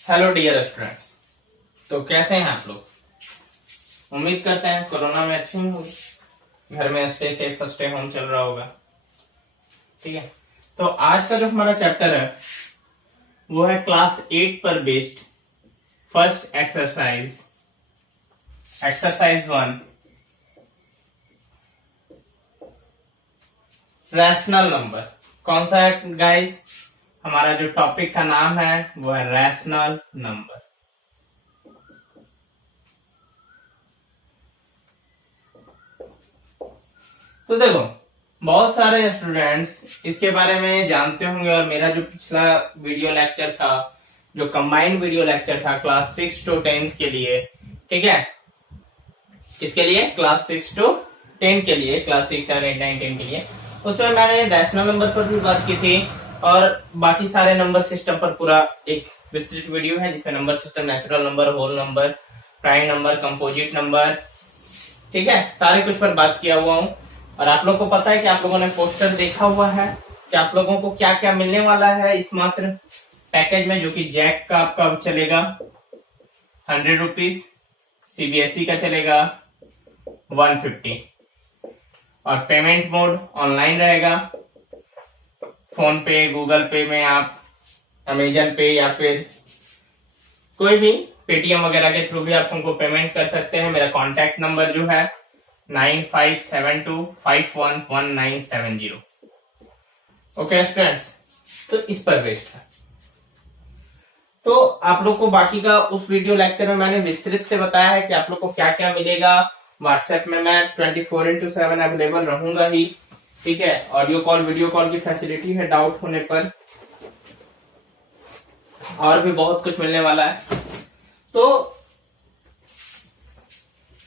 Hello dear students. तो कैसे हैं आप लोग? उम्मीद करते हैं कोरोना में अच्छे ही होंगे, घर में स्टे सेफ स्टे होम चल रहा होगा। ठीक है, तो आज का जो हमारा चैप्टर है वो है क्लास 8 पर based first exercise, exercise 1, rational number. कौन सा है गाइज? हमारा जो टॉपिक का नाम है वो है रैशनल नंबर। तो देखो, बहुत सारे स्टूडेंट्स इसके बारे में जानते होंगे, और मेरा जो पिछला वीडियो लेक्चर था, जो कंबाइंड वीडियो लेक्चर था क्लास 6 to 10 के लिए, ठीक है, किसके लिए? क्लास 6 to 10 के लिए, क्लास 6, 7, 8, 9, 10 के लिए, उसमें मैंने रैशनल नंबर पर भी बात की थी, और बाकी सारे नंबर सिस्टम पर पूरा एक विस्तृत वीडियो है जिसमें number system, natural number, whole number, prime number, composite number, ठीक है, सारे कुछ पर बात किया हुआ हूं। और आप लोग को पता है कि आप लोगों ने पोस्टर देखा हुआ है कि आप लोगों को क्या क्या मिलने वाला है इस मात्र पैकेज में, जो कि जैक का आपका चलेगा 100 रुपीज, सीबीएसई का चलेगा 150, और पेमेंट मोड ऑनलाइन रहेगा। फोन पे, गूगल पे में आप, अमेजन पे या फिर कोई भी पेटीएम वगैरह के थ्रू भी आप हमको पेमेंट कर सकते हैं। मेरा कॉन्टैक्ट नंबर जो है 9572511970। ओके स्टूडेंट्स, तो इस पर बेस्ड है। तो आप लोग को बाकी का उस वीडियो लेक्चर में मैंने विस्तृत से बताया है कि आप लोग को क्या क्या मिलेगा। व्हाट्सएप में मैं 24x7 अवेलेबल रहूंगा ही, ठीक है। ऑडियो कॉल, वीडियो कॉल की फैसिलिटी है डाउट होने पर, और भी बहुत कुछ मिलने वाला है। तो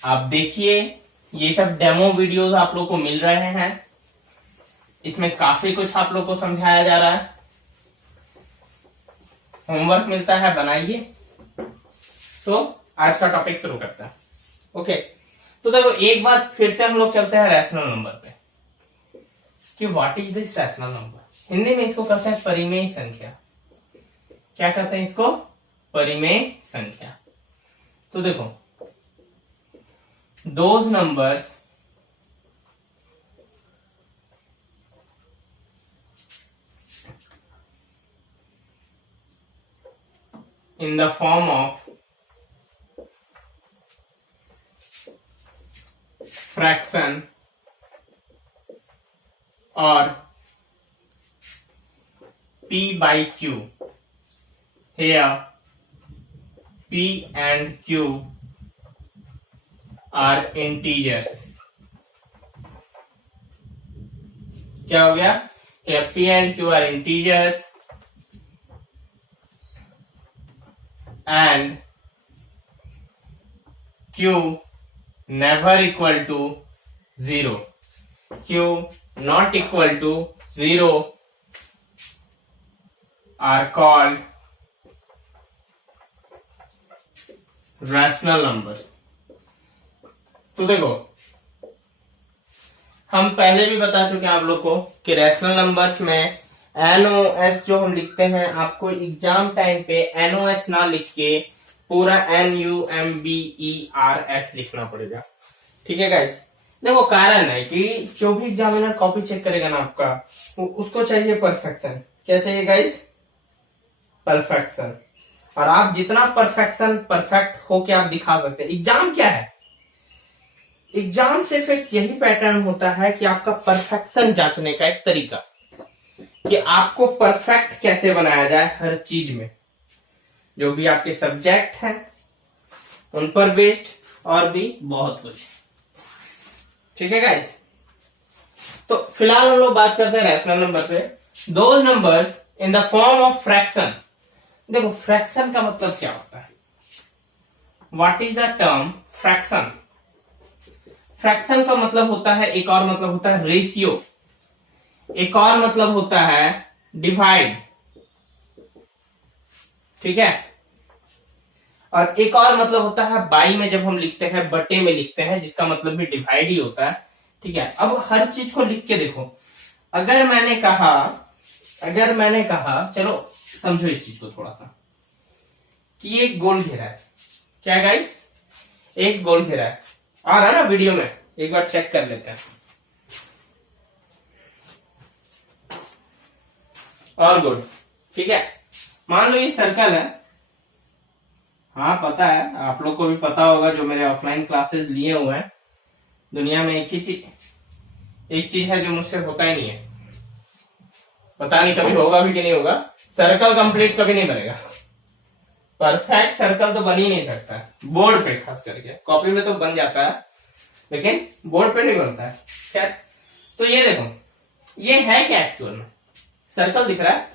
आप देखिए, ये सब डेमो वीडियोस आप लोग को मिल रहे हैं, इसमें काफी कुछ आप लोग को समझाया जा रहा है, होमवर्क मिलता है, बनाइए। तो आज का टॉपिक शुरू करते हैं। ओके, तो देखो एक बार फिर से हम लोग चलते हैं रैशनल नंबर पे कि what is this rational number. Hindi में इसको कहते हैं परिमेय संख्या। क्या कहते हैं इसको? परिमेय संख्या। तो देखो, those numbers in the form of fraction or p by q, here p and q are integers। क्या हो गया? p and q are integers and q never equal to 0, q not equal to 0 are called rational numbers। तो देखो, हम पहले भी बता चुके हैं आप लोग को कि रैशनल नंबर्स में NOS जो हम लिखते हैं, आपको एग्जाम टाइम पे NOS ना लिख के पूरा NUMBERS लिखना पड़ेगा, ठीक है गाइस। देखो कारण है कि जो भी एग्जामिनर कॉपी चेक करेगा ना आपका, उसको चाहिए परफेक्शन। क्या चाहिए गाइस? परफेक्शन। और आप जितना परफेक्ट होके आप दिखा सकते हैं। एग्जाम क्या है? एग्जाम सिर्फ एक यही पैटर्न होता है कि आपका परफेक्शन जांचने का एक तरीका, कि आपको परफेक्ट कैसे बनाया जाए हर चीज में, जो भी आपके सब्जेक्ट हैं उन पर बेस्ड, और भी बहुत कुछ, ठीक है गाइस। तो फिलहाल हम लोग बात करते हैं रैशनल नंबर पे। Those numbers in the form of fraction. देखो, फ्रैक्शन का मतलब क्या होता है? What is the term fraction? Fraction का मतलब होता है, एक और मतलब होता है रेशियो, एक और मतलब होता है डिवाइड, ठीक है, और एक और मतलब होता है बाई में जब हम लिखते हैं, बटे में लिखते हैं, जिसका मतलब भी डिवाइड ही होता है, ठीक है। अब हर चीज को लिख के देखो, अगर मैंने कहा, चलो समझो इस चीज को थोड़ा सा, कि एक गोल घेरा है। क्या गाइस, एक गोल घेरा है। आ रहा है ना वीडियो में, एक बार चेक कर लेते हैं। ऑल गुड, ठीक है। मान लो ये सर्कल है। हाँ पता है, आप लोग को भी पता होगा जो मेरे ऑफलाइन क्लासेस लिए हुए हैं। दुनिया में एक चीज है जो मुझसे होता ही नहीं है, पता नहीं कभी होगा भी कि नहीं होगा। सर्कल कंप्लीट कभी नहीं बनेगा। परफेक्ट सर्कल तो बन ही नहीं सकता है बोर्ड पे, खास करके कॉपी में तो बन जाता है लेकिन बोर्ड पे नहीं बनता है। खैर, तो ये देखो, ये है क्या एक्चुअल में, सर्कल दिख रहा है।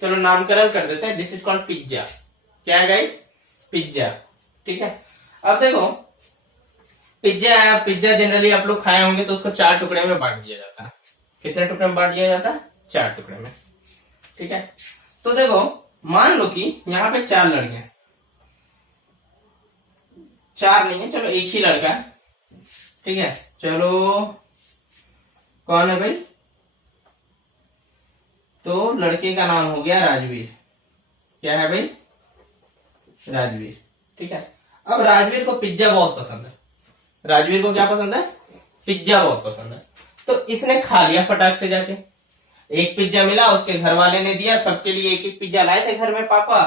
चलो नामकरण कर देते हैं, दिस इज कॉल्ड पिज्जा। क्या है गाइस, पिज्जा, ठीक है। अब देखो पिज्जा जनरली आप लोग खाए होंगे तो उसको 4 टुकड़े में बांट दिया जाता है। कितने टुकड़े में बांट दिया जाता है, 4 टुकड़े में, ठीक है। तो देखो मान लो कि यहाँ पे 4 लड़के, 4 नहीं है, चलो एक ही लड़का है, ठीक है। चलो कौन है भाई, तो लड़के का नाम हो गया राजवीर। क्या है भाई, राजवीर, ठीक है। अब राजवीर को पिज्जा बहुत पसंद है। राजवीर को क्या पसंद है, पिज्जा बहुत पसंद है। तो इसने खा लिया फटाक से जाके, एक पिज्जा मिला, उसके घर वाले ने दिया, सबके लिए एक एक पिज्जा लाए थे घर में पापा।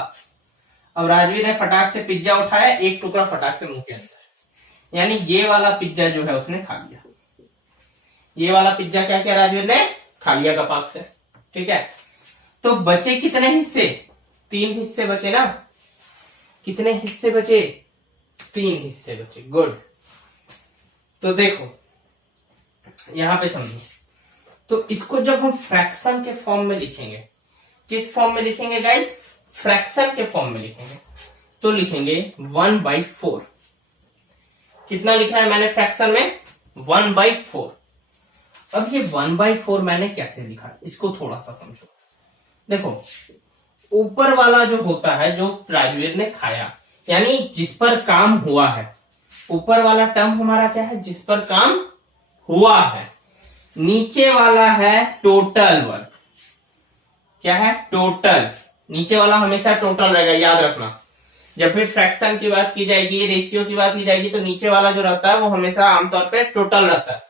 अब राजवीर ने फटाक से पिज्जा उठाया, एक टुकड़ा फटाक से मुंह के अंदर, यानी ये वाला पिज्जा जो है उसने खा लिया। ये वाला पिज्जा क्या किया, राजवीर ने खा लिया गपाक से, ठीक है। तो बचे कितने हिस्से, 3 हिस्से बचे ना। कितने हिस्से बचे, 3 हिस्से बचे, गुड। तो देखो यहां पे समझो, तो इसको जब हम फ्रैक्शन के फॉर्म में लिखेंगे, किस फॉर्म में लिखेंगे गाइस, फ्रैक्शन के फॉर्म में लिखेंगे। तो लिखेंगे 1/4। कितना लिखा है मैंने फ्रैक्शन में, 1/4। अब ये 1/4 मैंने कैसे लिखा, इसको थोड़ा सा समझो। देखो ऊपर वाला जो होता है, जो राजवीर ने खाया, यानी जिस पर काम हुआ है, ऊपर वाला टर्म हमारा क्या है, जिस पर काम हुआ है। नीचे वाला है टोटल वर्क। क्या है, टोटल। नीचे वाला हमेशा टोटल रहेगा, याद रखना। जब भी फ्रैक्शन की बात की जाएगी, रेशियो की बात की जाएगी, तो नीचे वाला जो रहता है वो हमेशा आमतौर पे टोटल रहता है।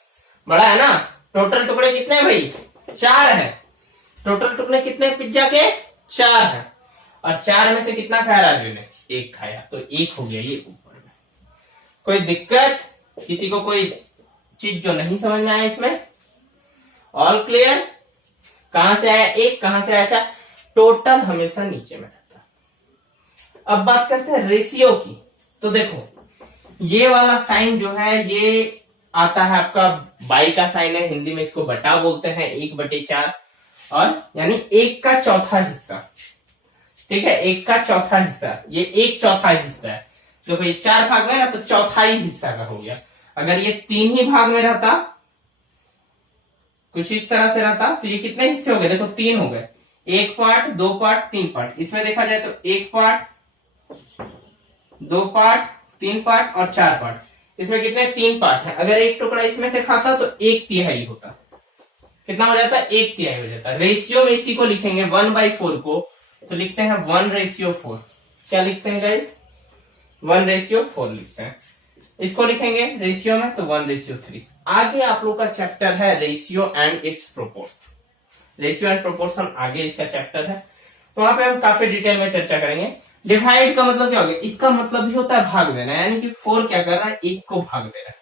बड़ा है ना। टोटल टुकड़े कितने भाई, 4 है। टोटल टुकड़े कितने पिज्जा के, 4 है। और 4 में से कितना खाया राजू ने, 1 खाया, तो 1 हो गया ये ऊपर में। कोई दिक्कत, किसी को कोई चीज जो नहीं समझ में आया इसमें, ऑल क्लियर। कहां से आया 1, कहां से आया 4, टोटल हमेशा नीचे में रहता है। अब बात करते हैं रेशियो की। तो देखो ये वाला साइन जो है ये आता है आपका बाई का साइन है, हिंदी में इसको बटा बोलते हैं, 1/4, और यानी 1 का चौथा हिस्सा, ठीक है। 1 का चौथा हिस्सा, ये 1/4 हिस्सा है। देखो ये 4 भाग में ना, तो चौथाई हिस्सा का हो गया। अगर ये 3 ही भाग में रहता, कुछ इस तरह से रहता, तो ये कितने हिस्से हो गए, देखो 3 हो गए, 1 पार्ट, 2 पार्ट, 3 पार्ट। इसमें देखा जाए तो 1 पार्ट, 2 पार्ट, 3 पार्ट और 4 पार्ट। इसमें कितने, 3 पार्ट है। अगर एक टुकड़ा इसमें से खाता तो 1/3 होता। कितना हो जाता है, 1/3 हो जाता है। रेशियो में इसी को लिखेंगे 1/4 को, तो लिखते हैं 1/4। क्या लिखते हैं गाइस, 1/4 लिखते हैं। इसको लिखेंगे रेशियो में तो 1/3। आगे आप लोग का चैप्टर है ratio and it's proportion. Ratio and proportion आगे इसका चैप्टर है, तो वहां पे हम काफी डिटेल में चर्चा करेंगे। डिवाइड का मतलब क्या हो गया, इसका मतलब भी होता है भाग देना, यानी कि 4 क्या कर रहा है, 1 को भाग दे रहा है।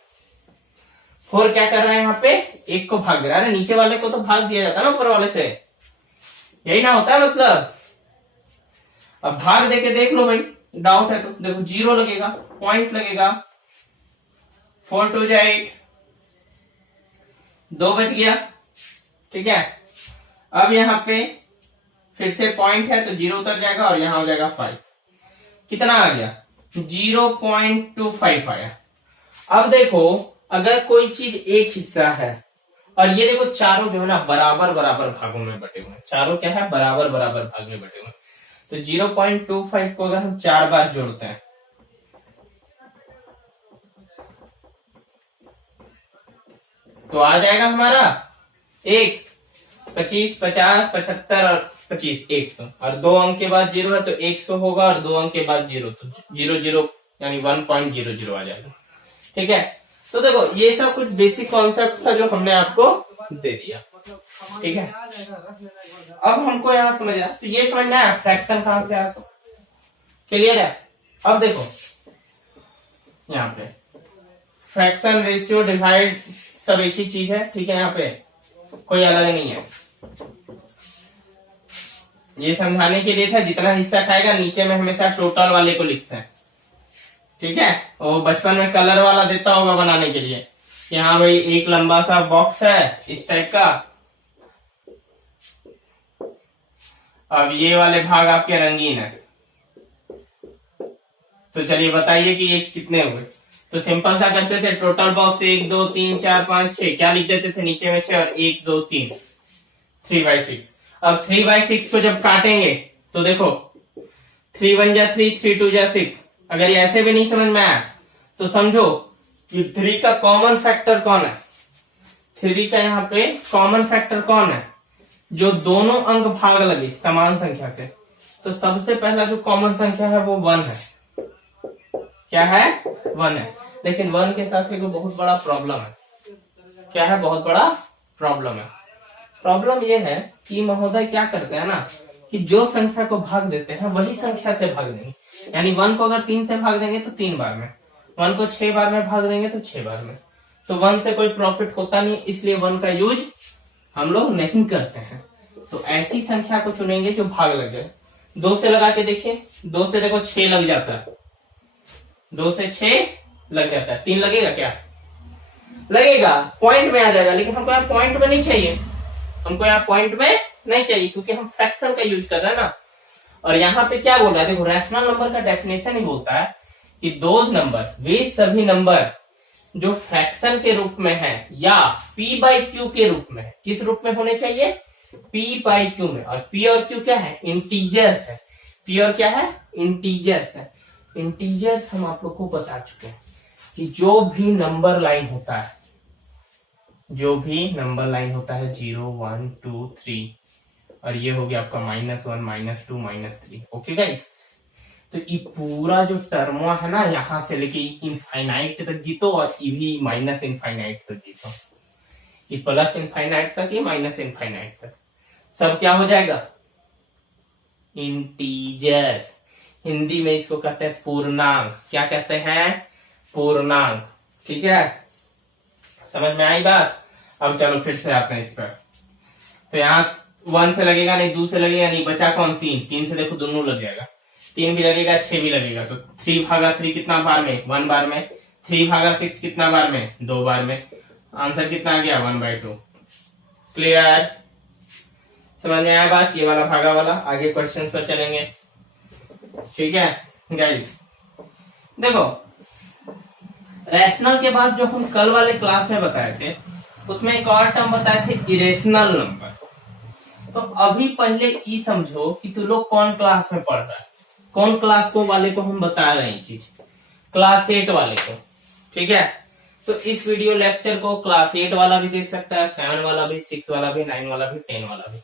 4 क्या कर रहा है यहाँ पे, 1 को भाग दे रहा है। नीचे वाले को तो भाग दिया जाता है ना ऊपर वाले से, यही ना होता है मतलब। अब भाग देके देख लो भाई, डाउट है तो देखो 0 लगेगा, पॉइंट लगेगा, 4 2 8, 2 बच गया, ठीक है। अब यहाँ पे फिर से पॉइंट है तो 0 उतर जाएगा और यहां हो जाएगा 5। कितना आ गया, 0.25 आया। अब देखो अगर कोई चीज एक हिस्सा है और ये देखो चारों जो है ना बराबर बराबर भागों में बटे हुए हैं, चारों क्या है, बराबर बराबर भाग में बटे हुए हैं, तो 0.25 को अगर हम 4 बार जोड़ते हैं तो आ जाएगा हमारा 1, 25, 50, 75 और 25 100, और 2 अंक के बाद 0 है तो 100 होगा, और 2 अंक के बाद 0 तो 00 यानी 1.00 आ जाएगा। ठीक है, तो देखो ये सब कुछ बेसिक कॉन्सेप्ट था जो हमने आपको दे दिया। ठीक है, अब हमको यहाँ समझना, तो ये समझना है फ्रैक्शन कहां से आ, क्लियर है। अब देखो यहाँ पे फ्रैक्शन, रेशियो, डिवाइड सब एक ही चीज है। ठीक है, यहाँ पे कोई अलग नहीं है। ये समझाने के लिए था, जितना हिस्सा खाएगा नीचे में हमेशा टोटल वाले को लिखते हैं। ठीक है, वो बचपन में कलर वाला देता होगा बनाने के लिए कि हाँ भाई एक लंबा सा बॉक्स है इस टाइप का, अब ये वाले भाग आपके रंगीन है, तो चलिए बताइए कि ये कितने हुए। तो सिंपल सा करते थे, टोटल बॉक्स 1 2 3 4 5 6, क्या लिख देते थे नीचे में 6 और 1 2 3, 3/6। अब 3/6 को जब काटेंगे तो देखो 3 1 जा 3, 3 2 जा 6। अगर ये ऐसे भी नहीं समझ में आया तो समझो कि 3 का कॉमन फैक्टर कौन है। 3 का यहाँ पे कॉमन फैक्टर कौन है, जो दोनों अंक भाग लगे समान संख्या से। तो सबसे पहला जो कॉमन संख्या है वो 1 है। क्या है? 1 है। लेकिन 1 के साथ एक बहुत बड़ा प्रॉब्लम है। क्या है? बहुत बड़ा प्रॉब्लम है। प्रॉब्लम ये है कि महोदय क्या करते हैं ना, कि जो संख्या को भाग देते हैं वही संख्या से भाग देंगे। यानी 1 को अगर 3 से भाग देंगे तो 3 बार में, 1 को 6 बार में भाग देंगे तो 6 बार में। तो 1 से कोई प्रॉफिट होता नहीं, इसलिए 1 का यूज हम लोग नहीं करते हैं। तो ऐसी संख्या को चुनेंगे जो भाग लग जाए। 2 से लगा के देखिए, 2 से देखो 6 लग जाता है, 2 से 6 लग जाता है। 3 लगेगा क्या? लगेगा, पॉइंट में आ जाएगा। लेकिन हमको यहाँ पॉइंट में नहीं चाहिए, हमको यहाँ पॉइंट में नहीं चाहिए, क्योंकि हम फ्रैक्शन का यूज कर रहे हैं ना। और यहाँ पे क्या बोल रहा है, देखो रैशनल नंबर का डेफिनेशन ही बोलता है कि दोज नंबर, वे सभी नंबर जो फ्रैक्शन के रूप में है या p/q के रूप में है। किस रूप में होने चाहिए? p/q में। और p और q क्या है? इंटीजर्स है। p और क्या है? इंटीजर्स है। इंटीजर्स हम आप लोग को बता चुके हैं कि जो भी नंबर लाइन होता है, जो भी नंबर लाइन होता है 0 1 2 3, और ये हो गया आपका -1 -2 -3। ओके गाइस, तो ये पूरा जो टर्मो है ना, यहां से लेके इनफाइनाइट तक जीतो, और ये भी -इनफाइनाइट तक जीतो। ये +इनफाइनाइट तक, ये -इनफाइनाइट तक, सब क्या हो जाएगा? इंटीजर्स। हिंदी में इसको कहते हैं पूर्णांक। क्या कहते हैं? पूर्णांक। ठीक है, समझ में आई बात? अब चलो फिर से आते हैं इस पर। तो यहाँ 1 से लगेगा नहीं, 2 से लगेगा नहीं, बचा कौन? 3। 3 से देखो दोनों लग जाएगा, 3 भी लगेगा, 6 भी लगेगा। तो 3/3 कितना बार में? 1 बार में। 3/6 कितना बार में? 2 बार में। आंसर कितना आ गया? 1/2। क्लियर? समझ में आया बात? ये वाला भागा वाला। आगे क्वेश्चन पर चलेंगे। ठीक है गाइस, देखो रैशनल के बाद जो हम कल वाले क्लास में बताए थे, उसमें एक और टर्म बताए थे, इरेशनल नंबर। तो अभी पहले ये समझो कि तू लोग कौन क्लास में पढ़ रहा है, कौन क्लास को वाले को हम बता रहे हैं ये चीज, क्लास 8 वाले को। ठीक है, तो इस वीडियो लेक्चर को क्लास 8 वाला भी देख सकता है, 7 वाला भी, 6 वाला भी, 9 वाला भी, 10 वाला भी।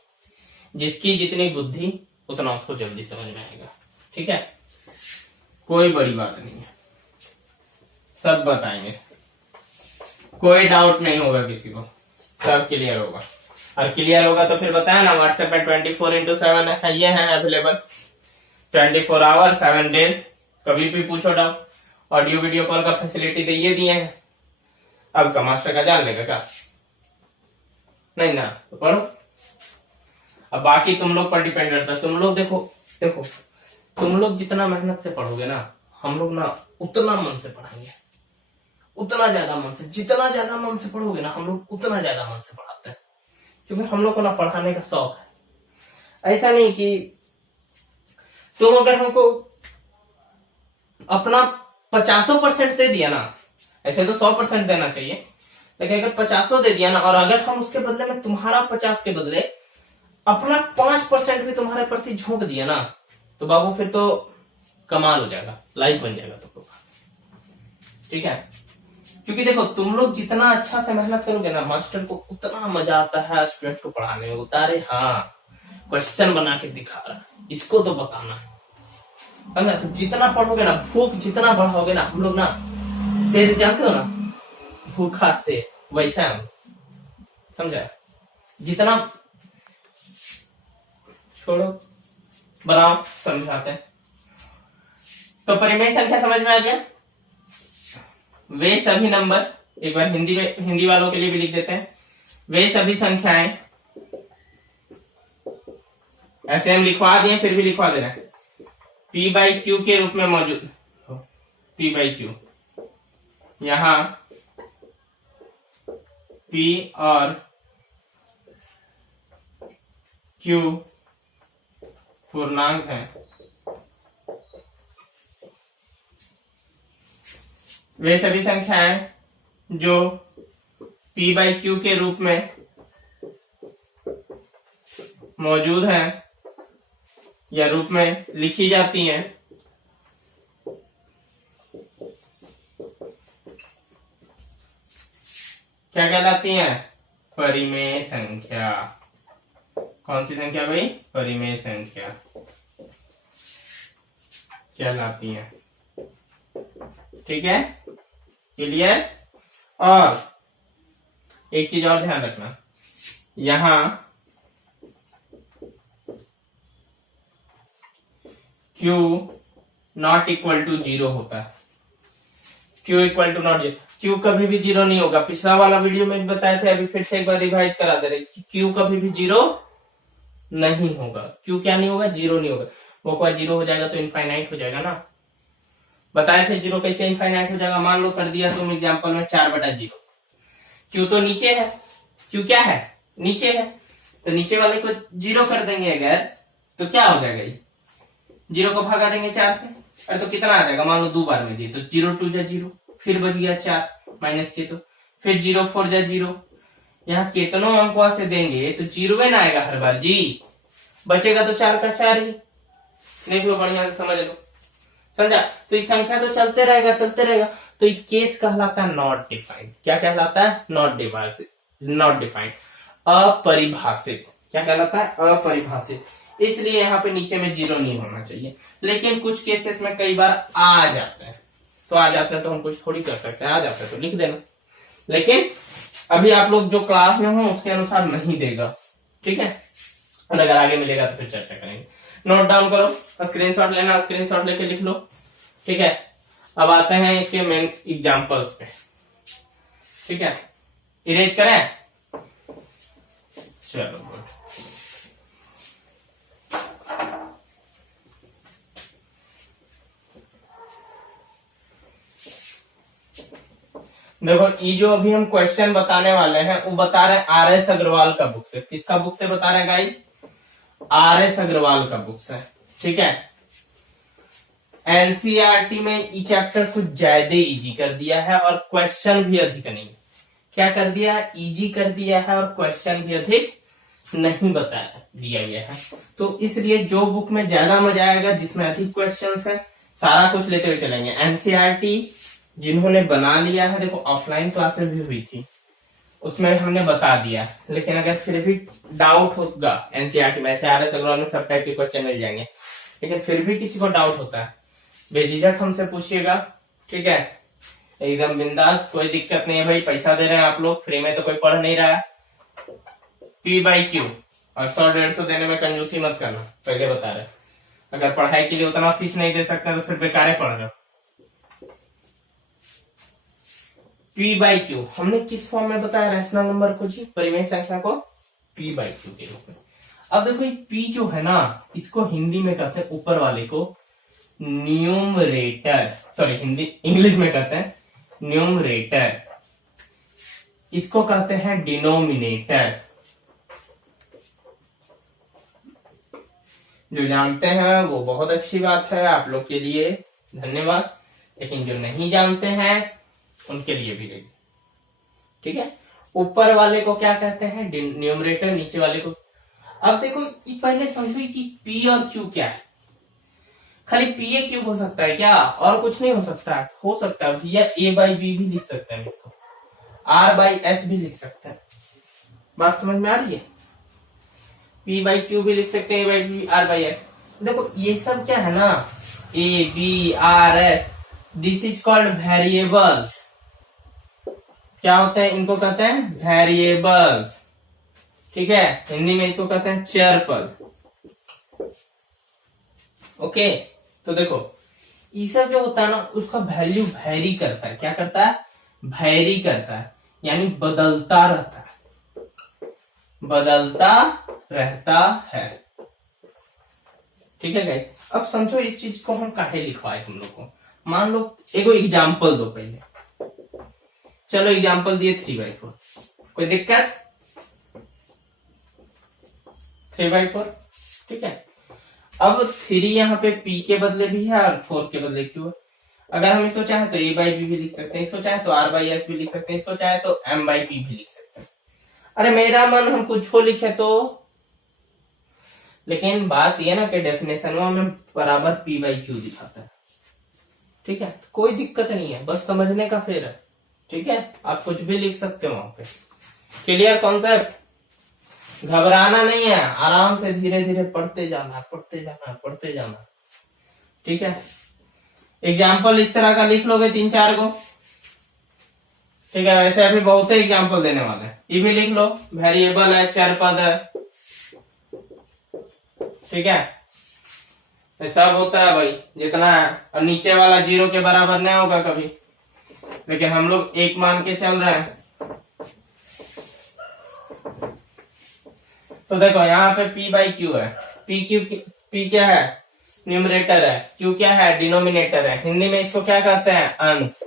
जिसकी जितनी बुद्धि उतना उसको जल्दी समझ में आएगा। ठीक है, कोई बड़ी बात नहीं है, सब बताएंगे, कोई डाउट नहीं होगा किसी को, सब क्लियर होगा। और क्लियर होगा तो फिर बताया ना, व्हाट्सएप पे 24/7 है, ये है अवेलेबल 24 आवर 7 डेज, कभी भी पूछो डाउट। ऑडियो वीडियो कॉल का फैसिलिटी तो ये दिए हैं। अब का मास्टर का जान लेगा क्या? नहीं ना, तो पढ़ो। अब बाकी तुम लोग पर डिपेंड करता है। तुम लोग देखो तुम लोग जितना मेहनत से पढ़ोगे ना, हम लोग ना उतना मन से पढ़ाएंगे, उतना ज्यादा मन से। जितना ज्यादा मन से पढ़ोगे ना, हम लोग उतना ज्यादा मन से पढ़ाते हैं, क्योंकि हम लोग को ना पढ़ाने का शौक है। ऐसा नहीं कि तुम अगर हमको अपना 50% दे दिया ना, ऐसे तो 100% देना चाहिए, लेकिन अगर 50 दे दिया ना, और अगर हम उसके बदले में तुम्हारा 50 के बदले अपना 5% भी तुम्हारे प्रति झोंक दिया ना, तो बाबू फिर तो कमाल हो जाएगा, लाइफ बन जाएगा तुम लोग। ठीक है, क्योंकि देखो तुम लोग जितना अच्छा से मेहनत करोगे ना, मास्टर को उतना मजा आता है स्टूडेंट को पढ़ाने में। उतारे हाँ, क्वेश्चन बना के दिखा रहा है, इसको तो बताना है ना। तो जितना पढ़ोगे ना, भूख जितना बढ़ाओगे ना, हम लोग ना शेर जानते हो ना, भूखा से वैसा हम, समझा। जितना छोड़ो, बनाओ, समझाते हैं। तो परिमेय संख्या समझ में आ गया। वे सभी नंबर, एक बार हिंदी में, हिंदी वालों के लिए भी लिख देते हैं। वे सभी संख्याएं, ऐसे हम लिखवा दिए, फिर भी लिखवा दे रहे हैं, P बाई क्यू के रूप में मौजूद, P बाई क्यू, यहां P और Q पूर्णांक है। वे सभी संख्याएं जो P बाई क्यू के रूप में मौजूद हैं या रूप में लिखी जाती हैं, क्या कहलाती हैं? परिमेय संख्या। कौन सी संख्या भाई? परिमेय संख्या कहलाती हैं। ठीक है, क्लियर। और एक चीज और ध्यान रखना, यहां Q नॉट इक्वल टू 0 होता है। Q equal to not 0, Q कभी भी 0 नहीं होगा। पिछला वाला वीडियो में भी बताए थे, अभी फिर से एक बार रिवाइज करा दे रहे, Q कभी भी 0 नहीं होगा। Q क्या नहीं होगा? 0 नहीं होगा। वो कोई 0 हो जाएगा तो इनफाइनाइट हो जाएगा ना। बताए थे 0 कैसे इनफाइनाइट हो जाएगा। मान लो कर दिया तुम एग्जाम्पल में 4/0, Q तो नीचे है, Q क्या है? नीचे है, तो नीचे वाले को 0 कर देंगे अगर, तो क्या हो जाएगा? ये 0 को भगा देंगे 4 से, अरे तो कितना आ जाएगा? मान लो 2 बार में दिए तो 0 2 जा 0, फिर बच गया 4 माइनस के, तो फिर 0 4 जा 0। यहाँ कितनों अंकों से देंगे तो 0 ना आएगा हर बार जी, बचेगा तो 4 का 4 ही। देख लो, बढ़िया से समझ लो, समझा। तो इस संख्या तो चलते रहेगा चलते रहेगा। तो ये केस कहलाता है नॉट डिफाइंड। क्या कहलाता है? नॉट डिफाइंड, अपरिभाषित। क्या कहलाता है? अपरिभाषित। इसलिए यहाँ पे नीचे में 0 नहीं होना चाहिए। लेकिन कुछ केसेस में कई बार आ जाते हैं, तो आ जाते हैं तो हम कुछ थोड़ी कर सकते हैं, आ जाते हैं तो लिख देना। लेकिन अभी आप लोग जो क्लास में हो उसके अनुसार नहीं देगा, ठीक है। और अगर आगे मिलेगा तो फिर चर्चा करेंगे। नोट डाउन करो, स्क्रीनशॉट लेना, स्क्रीनशॉट लेके लिख लो, ठीक है। अब आते हैं इसके मेन एग्जांपल्स पे, ठीक है। इरेज करें, चलो गुड। देखो, ये जो अभी हम क्वेश्चन बताने वाले हैं वो बता रहे हैं RS अग्रवाल का बुक से। किसका बुक से बता रहे हैं गाइस? RS अग्रवाल का बुक से, ठीक है। एनसीईआरटी में ये चैप्टर कुछ ज्यादा इजी कर दिया है और क्वेश्चन भी अधिक नहीं। क्या कर दिया? इजी कर दिया है और क्वेश्चन भी अधिक नहीं बताया दिया गया है। तो इसलिए जो बुक में ज्यादा मजा आएगा, जिसमें अधिक क्वेश्चंस है, सारा कुछ लेते हुए चलेंगे। एनसीईआरटी जिन्होंने बना लिया है, देखो ऑफलाइन क्लासेस भी हुई थी, उसमें हमने बता दिया। लेकिन अगर फिर भी डाउट होगा एनसीईआरटी में, ऐसे RS अग्रवाल में सब टाइप के क्वेश्चन मिल जाएंगे, लेकिन फिर भी किसी को डाउट होता है, बेझिझक हमसे पूछिएगा, ठीक है। एकदम बिंदास, कोई दिक्कत नहीं है भाई, पैसा दे रहे हैं आप लोग, फ्री में तो कोई पढ़ नहीं रहा है। P बाई क्यू, और 100-150 देने में कंजूसी मत करना, पहले बता रहे। अगर पढ़ाई के लिए उतना फीस नहीं दे सकते तो फिर बेकार पढ़ रहे हो। P बाई क्यू हमने किस फॉर्म में बताया? रैशनल नंबर को जी, परिमेय संख्या को P बाई क्यू के रूप में। अब देखो ये P जो है ना, इसको हिंदी में कहते हैं ऊपर वाले को न्यूमरेटर, सॉरी हिंदी इंग्लिश में कहते हैं न्यूमरेटर, इसको कहते हैं डिनोमिनेटर। जो जानते हैं वो बहुत अच्छी बात है, आप लोग के लिए धन्यवाद। लेकिन जो नहीं जानते हैं उनके लिए भी नहीं, ठीक है। ऊपर वाले को क्या कहते हैं? न्यूमरेटर। नीचे वाले को, अब देखो पहले समझो कि P और Q क्या है। खाली PA क्यों हो सकता है क्या? और कुछ नहीं हो सकता है? हो सकता है भैया, A बाई B भी लिख सकते हैं इसको, R बाई S भी लिख सकते हैं। बात समझ में आ रही है? P बाई क्यू भी लिख सकते हैं, A by B, R by x. देखो ये सब क्या है ना, A B R S, this is called variables. क्या होते हैं, इनको कहते हैं वेरिएबल्स। ठीक है, हिंदी में इसको कहते हैं चर पद। ओके, तो देखो ये सब जो होता है ना, उसका वैल्यू वैरी करता है। क्या करता है, वैरी करता है, यानी बदलता रहता है, बदलता रहता है। ठीक है गाइस, अब समझो इस चीज को हम काहे लिखवाए तुम लोग को। मान लो एगो एग्जाम्पल दो पहले। चलो एग्जाम्पल दिए 3/4, कोई दिक्कत? 3/4, ठीक है। अब 3 यहाँ पे P के बदले भी है और 4 के बदले Q है। अगर हम इसको चाहे तो A बाई बी भी लिख सकते हैं, इसको चाहे तो R बाई एस भी लिख सकते हैं, इसको चाहे तो M बाई P भी लिख सकते हैं। अरे मेरा मन हम कुछ हो लिखे तो, लेकिन बात यह ना कि डेफिनेशन में बराबर P बाई क्यू दिखाता है। ठीक है, कोई दिक्कत नहीं है, बस समझने का फेर है। ठीक है, आप कुछ भी लिख सकते हो वहां पे। Clear concept? घबराना नहीं है, आराम से धीरे धीरे पढ़ते जाना, पढ़ते जाना, पढ़ते जाना। ठीक है, एग्जाम्पल इस तरह का लिख लोगे 3-4 को। ठीक है, वैसे अभी बहुत एग्जाम्पल देने वाले हैं, ये भी लिख लो। वेरिएबल है, चर पद है। ठीक है, ये सब होता है भाई जितना है, और नीचे वाला 0 के बराबर नहीं होगा कभी, लेकिन हम लोग 1 मान के चल रहे हैं। तो देखो यहाँ पे P बाई क्यू है, P क्या है, न्यूमरेटर है, Q क्या है, डिनोमिनेटर है। हिंदी में इसको क्या कहते हैं, अंश।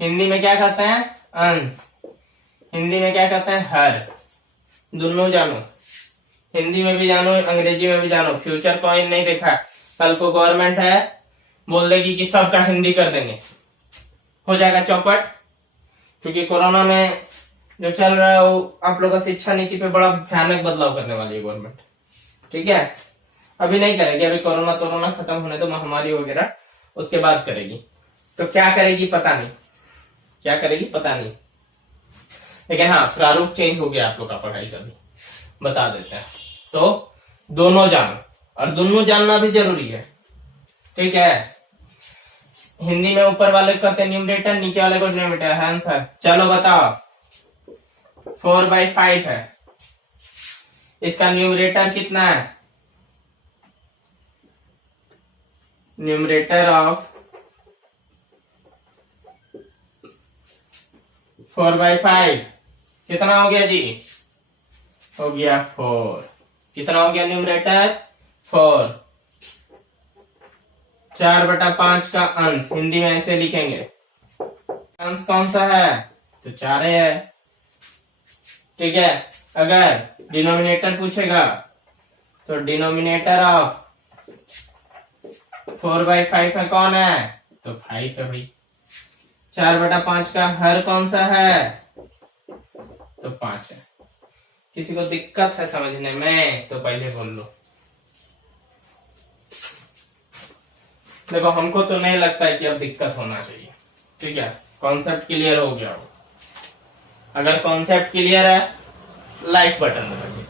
हिंदी में क्या कहते हैं, अंश। हिंदी में क्या कहते हैं, हर। दोनों जानो, हिंदी में भी जानो, अंग्रेजी में भी जानो। फ्यूचर कॉइन नहीं देखा, कल को गवर्नमेंट है बोल देगी कि सबका हिंदी कर देंगे, हो जाएगा चौपट। क्योंकि कोरोना में जो चल रहा है वो आप लोगों का शिक्षा नीति पे बड़ा भयानक बदलाव करने वाली है गवर्नमेंट। ठीक है, अभी नहीं करेगी, अभी कोरोना खत्म होने दो, महामारी वगैरह, उसके बाद करेगी। तो क्या करेगी पता नहीं, क्या करेगी पता नहीं, लेकिन हाँ प्रारूप चेंज हो गया आप लोग का पढ़ाई का भी, बता देते हैं। तो दोनों जानो, और दोनों जानना भी जरूरी है। ठीक है, हिंदी में ऊपर वाले को कहते हैं न्यूमरेटर, नीचे वाले को डिनोमिनेटर है। आंसर चलो बताओ, 4/5 है, इसका न्यूमरेटर कितना है, न्यूमरेटर ऑफ 4/5 कितना हो गया जी, हो गया 4। कितना हो गया न्यूमरेटर, 4। 4/5 का अंश, हिंदी में ऐसे लिखेंगे। अंश कौन सा है, तो 4 है। ठीक है, अगर डिनोमिनेटर पूछेगा तो डिनोमिनेटर ऑफ 4/5 है कौन है, तो 5 है भाई। 4/5 का हर कौन सा है, तो 5 है। किसी को दिक्कत है समझने में तो पहले बोल लो। देखो हमको तो नहीं लगता है कि अब दिक्कत होना चाहिए। ठीक है, कॉन्सेप्ट क्लियर हो गया हो। अगर कॉन्सेप्ट क्लियर है लाइक बटन दबाइए,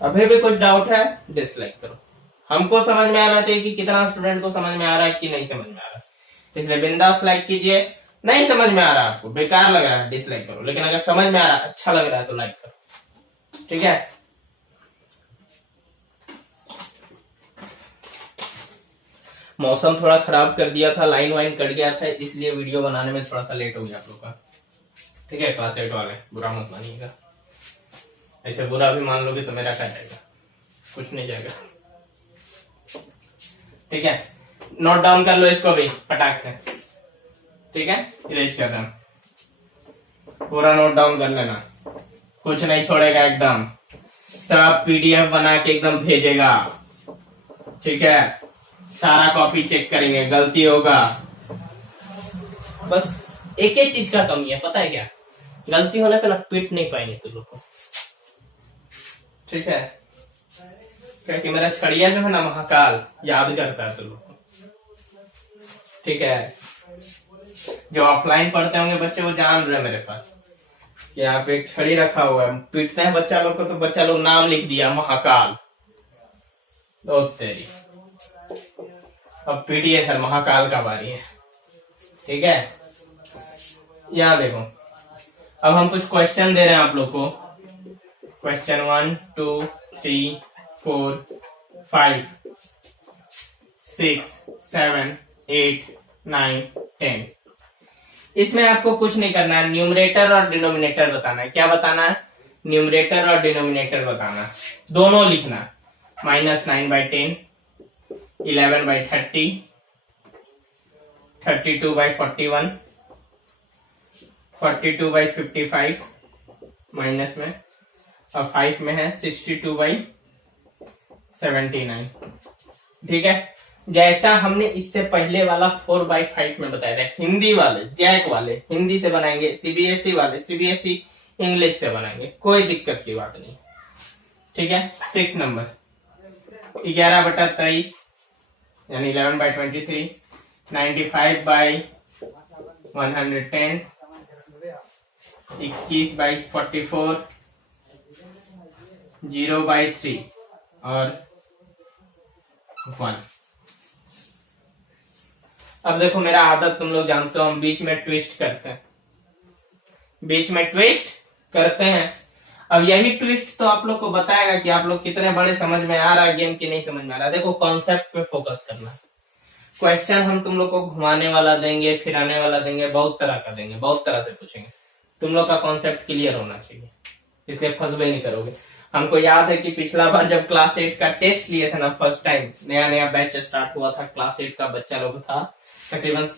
अभी भी कुछ डाउट है डिसलाइक करो। हमको समझ में आना चाहिए कि कितना स्टूडेंट को समझ में आ रहा है कि नहीं समझ में आ रहा है, इसलिए बिंदास लाइक कीजिए। नहीं समझ में आ रहा है आपको, बेकार लग रहा है, डिसलाइक करो। लेकिन अगर समझ में आ रहा है, अच्छा लग रहा है तो लाइक करो। ठीक है, मौसम थोड़ा खराब कर दिया था, लाइन वाइन कट गया था, इसलिए वीडियो बनाने में थोड़ा सा लेट हो गया आप लोग का। ठीक है, क्लास 8 वाले बुरा मत मानिएगा, ऐसे बुरा भी मान लोगे तो मेरा क्या जाएगा, कुछ नहीं जाएगा। ठीक है, नोट डाउन कर लो इसको भी फटाक से। ठीक है, इरेज कर रहा हूं, पूरा नोट डाउन कर लेना, कुछ नहीं छोड़ेगा, एकदम सब पीडीएफ बना के एकदम भेजेगा। ठीक है, सारा कॉपी चेक करेंगे, गलती होगा। बस एक ही चीज का कमी है, पता है क्या, गलती होने पे ना पीट नहीं पाएंगे तुम लोग को। ठीक है, क्योंकि मेरा छड़िया जो है ना महाकाल याद करता है तुम लोग को। ठीक है, जो ऑफलाइन पढ़ते होंगे बच्चे वो जान रहे मेरे पास, कि यहाँ पे एक छड़ी रखा हुआ है, पीटते हैं बच्चा लोग को तो बच्चा लोग नाम लिख दिया महाकाल। ओ तेरी, अब पीटिए सर, महाकाल का बारी है। ठीक है, यहाँ देखो, अब हम कुछ क्वेश्चन दे रहे हैं आप लोग को। क्वेश्चन 1 2 3 4 5 6 7 8 9 10। इसमें आपको कुछ नहीं करना है, न्यूमरेटर और डिनोमिनेटर बताना है। क्या बताना है? न्यूमरेटर और डिनोमिनेटर बताना है, दोनों लिखना। -9/10, 11/30, 32/41, 42/55 माइनस में, और 5 में है 62/79। ठीक है, जैसा हमने इससे पहले वाला 4/5 में बताया था। हिंदी वाले, जैक वाले हिंदी से बनाएंगे, सीबीएसई वाले सीबीएसई इंग्लिश से बनाएंगे, कोई दिक्कत की बात नहीं। ठीक है, 6 नंबर 11/23 यानी 11/23, 95/110, 21/44, 0/3 और 1। अब देखो, मेरा आदत तुम लोग जानते हो, हम बीच में ट्विस्ट करते हैं, बीच में ट्विस्ट करते हैं। अब यही ट्विस्ट तो आप लोग को बताएगा कि आप लोग कितने बड़े समझ में आ रहा है गेम की नहीं समझ में आ रहा। देखो, कॉन्सेप्ट पे फोकस करना। क्वेश्चन हम तुम लोग को घुमाने वाला देंगे, फिराने वाला देंगे, बहुत तरह का देंगे, बहुत तरह से पूछेंगे। तुम लोग का कॉन्सेप्ट क्लियर होना चाहिए, इसलिए फंसबे नहीं करोगे। हमको याद है कि पिछला बार जब क्लास 8 का टेस्ट लिए थे ना, फर्स्ट टाइम नया नया बैच स्टार्ट हुआ था, क्लास 8 का बच्चा लोग था, तकरीबन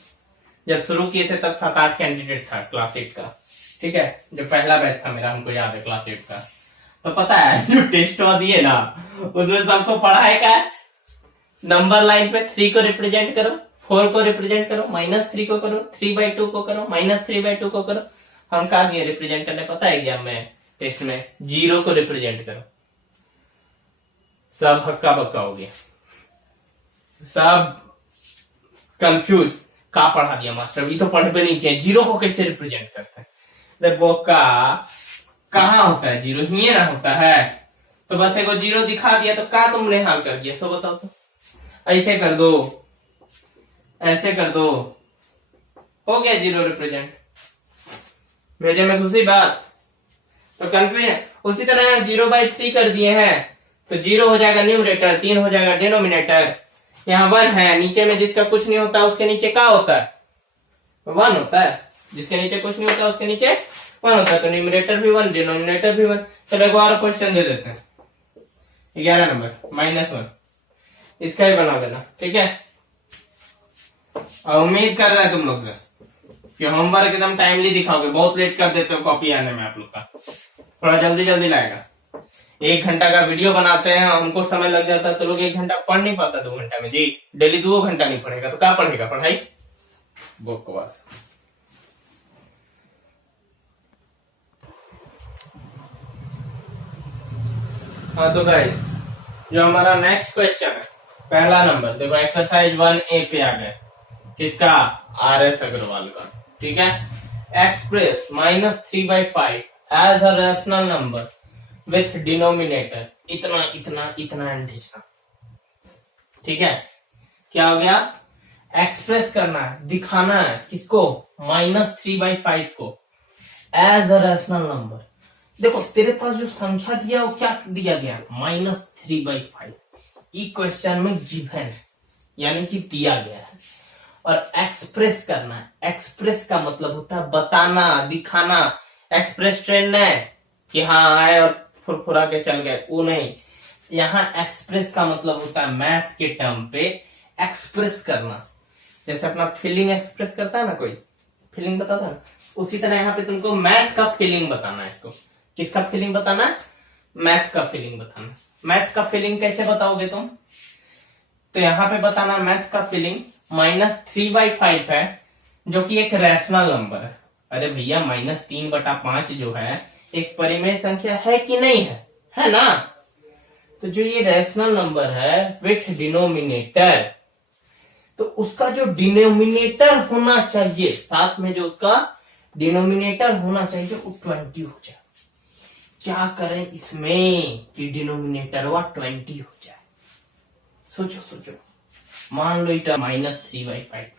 जब शुरू किए थे तब 7-8 कैंडिडेट था क्लास 8 का। ठीक है, जो पहला बैच था मेरा, हमको याद है क्लास 8 का। तो पता है जो टेस्ट दिए ना, उसमें सबको पढ़ाए का नंबर लाइन पे 3 को रिप्रेजेंट करो, 4 को रिप्रेजेंट करो, -3 को करो, 3/2 को करो, -3/2 को करो। हम कहा दिए रिप्रेजेंट करने, पता है एग्जाम में टेस्ट में 0 को रिप्रेजेंट करो। सब हक्का बक्का हो गया, सब कंफ्यूज। का पढ़ा दिया मास्टर, ये तो पढ़े भी नहीं किया, 0 को कैसे रिप्रेजेंट करते हैं? देखो, कहाँ होता है 0? ही ना होता है, तो बस एगो 0 दिखा दिया तो का तुमने हाल कर दिया? सो बताओ तो, ऐसे कर दो, ऐसे कर दो, हो गया 0 रिप्रेजेंट। भेजे में घुसी बात, तो कंफ्यूज। उसी तरह 0/3 कर दिए हैं, तो 0 हो जाएगा न्यूमरेटर, 3 हो जाएगा डिनोमिनेटर। यहाँ 1 है, नीचे में जिसका कुछ नहीं होता उसके नीचे क्या होता है? 1 होता है। जिसके नीचे कुछ नहीं होता उसके नीचे 1 होता है, तो न्यूमरेटर भी 1, डिनोमिनेटर भी 1। चलो एक और क्वेश्चन दे देते हैं, 11 नंबर -1, इसका ही बना देना। ठीक है, और उम्मीद कर रहे हैं तुम लोग से कि होमवर्क एकदम टाइमली दिखाओगे। बहुत लेट कर देते हो कॉपी आने में आप लोग का, थोड़ा जल्दी जल्दी लाएगा। 1 घंटा का वीडियो बनाते हैं, हमको समय लग जाता है, तो लोग 1 घंटा पढ़ नहीं पाता 2 घंटा में। जी, डेली 2 घंटा नहीं पढ़ेगा तो क्या पढ़ेगा? पढ़ाई बकवास। हाँ तो गाइस, जो हमारा नेक्स्ट क्वेश्चन है, पहला नंबर देखो, एक्सरसाइज 1A पे आ गए, किसका? RS अग्रवाल का। ठीक है, express -3/5 as a rational number with denominator इतना इतना इतना एंड इतना। ठीक है, क्या हो गया? एक्सप्रेस करना है, दिखाना है, किसको? -3/5 को एज अ रैशनल नंबर। देखो, तेरे पास जो संख्या दिया वो क्या दिया गया? -3/5। ई क्वेश्चन में गिवन है, यानी कि दिया गया है। और एक्सप्रेस करना है, एक्सप्रेस का मतलब होता है बताना, दिखाना। एक्सप्रेस ट्रेन है कि हाँ आए और फुरफुरा के चल गए, वो नहीं। यहाँ एक्सप्रेस का मतलब होता है मैथ के टर्म पे एक्सप्रेस करना। जैसे अपना फीलिंग एक्सप्रेस करता है ना, कोई फीलिंग बताता है, उसी तरह यहाँ पे तुमको मैथ का फीलिंग बताना है। इसको किसका फीलिंग बताना है? मैथ का फीलिंग बताना। मैथ का फीलिंग कैसे बताओगे तुम? तो यहाँ पे बताना मैथ का फीलिंग -3/5 है, जो कि एक रैशनल नंबर है। अरे भैया, -3/5 जो है एक परिमेय संख्या है कि नहीं है? है ना? तो जो ये रैशनल नंबर है विथ डिनोमिनेटर, तो उसका जो डिनोमिनेटर होना चाहिए, साथ में जो उसका डिनोमिनेटर होना चाहिए वो 20 हो जाए। क्या करें इसमें कि डिनोमिनेटर वो 20 हो जाए? सोचो सोचो। मान लो इटा -3/5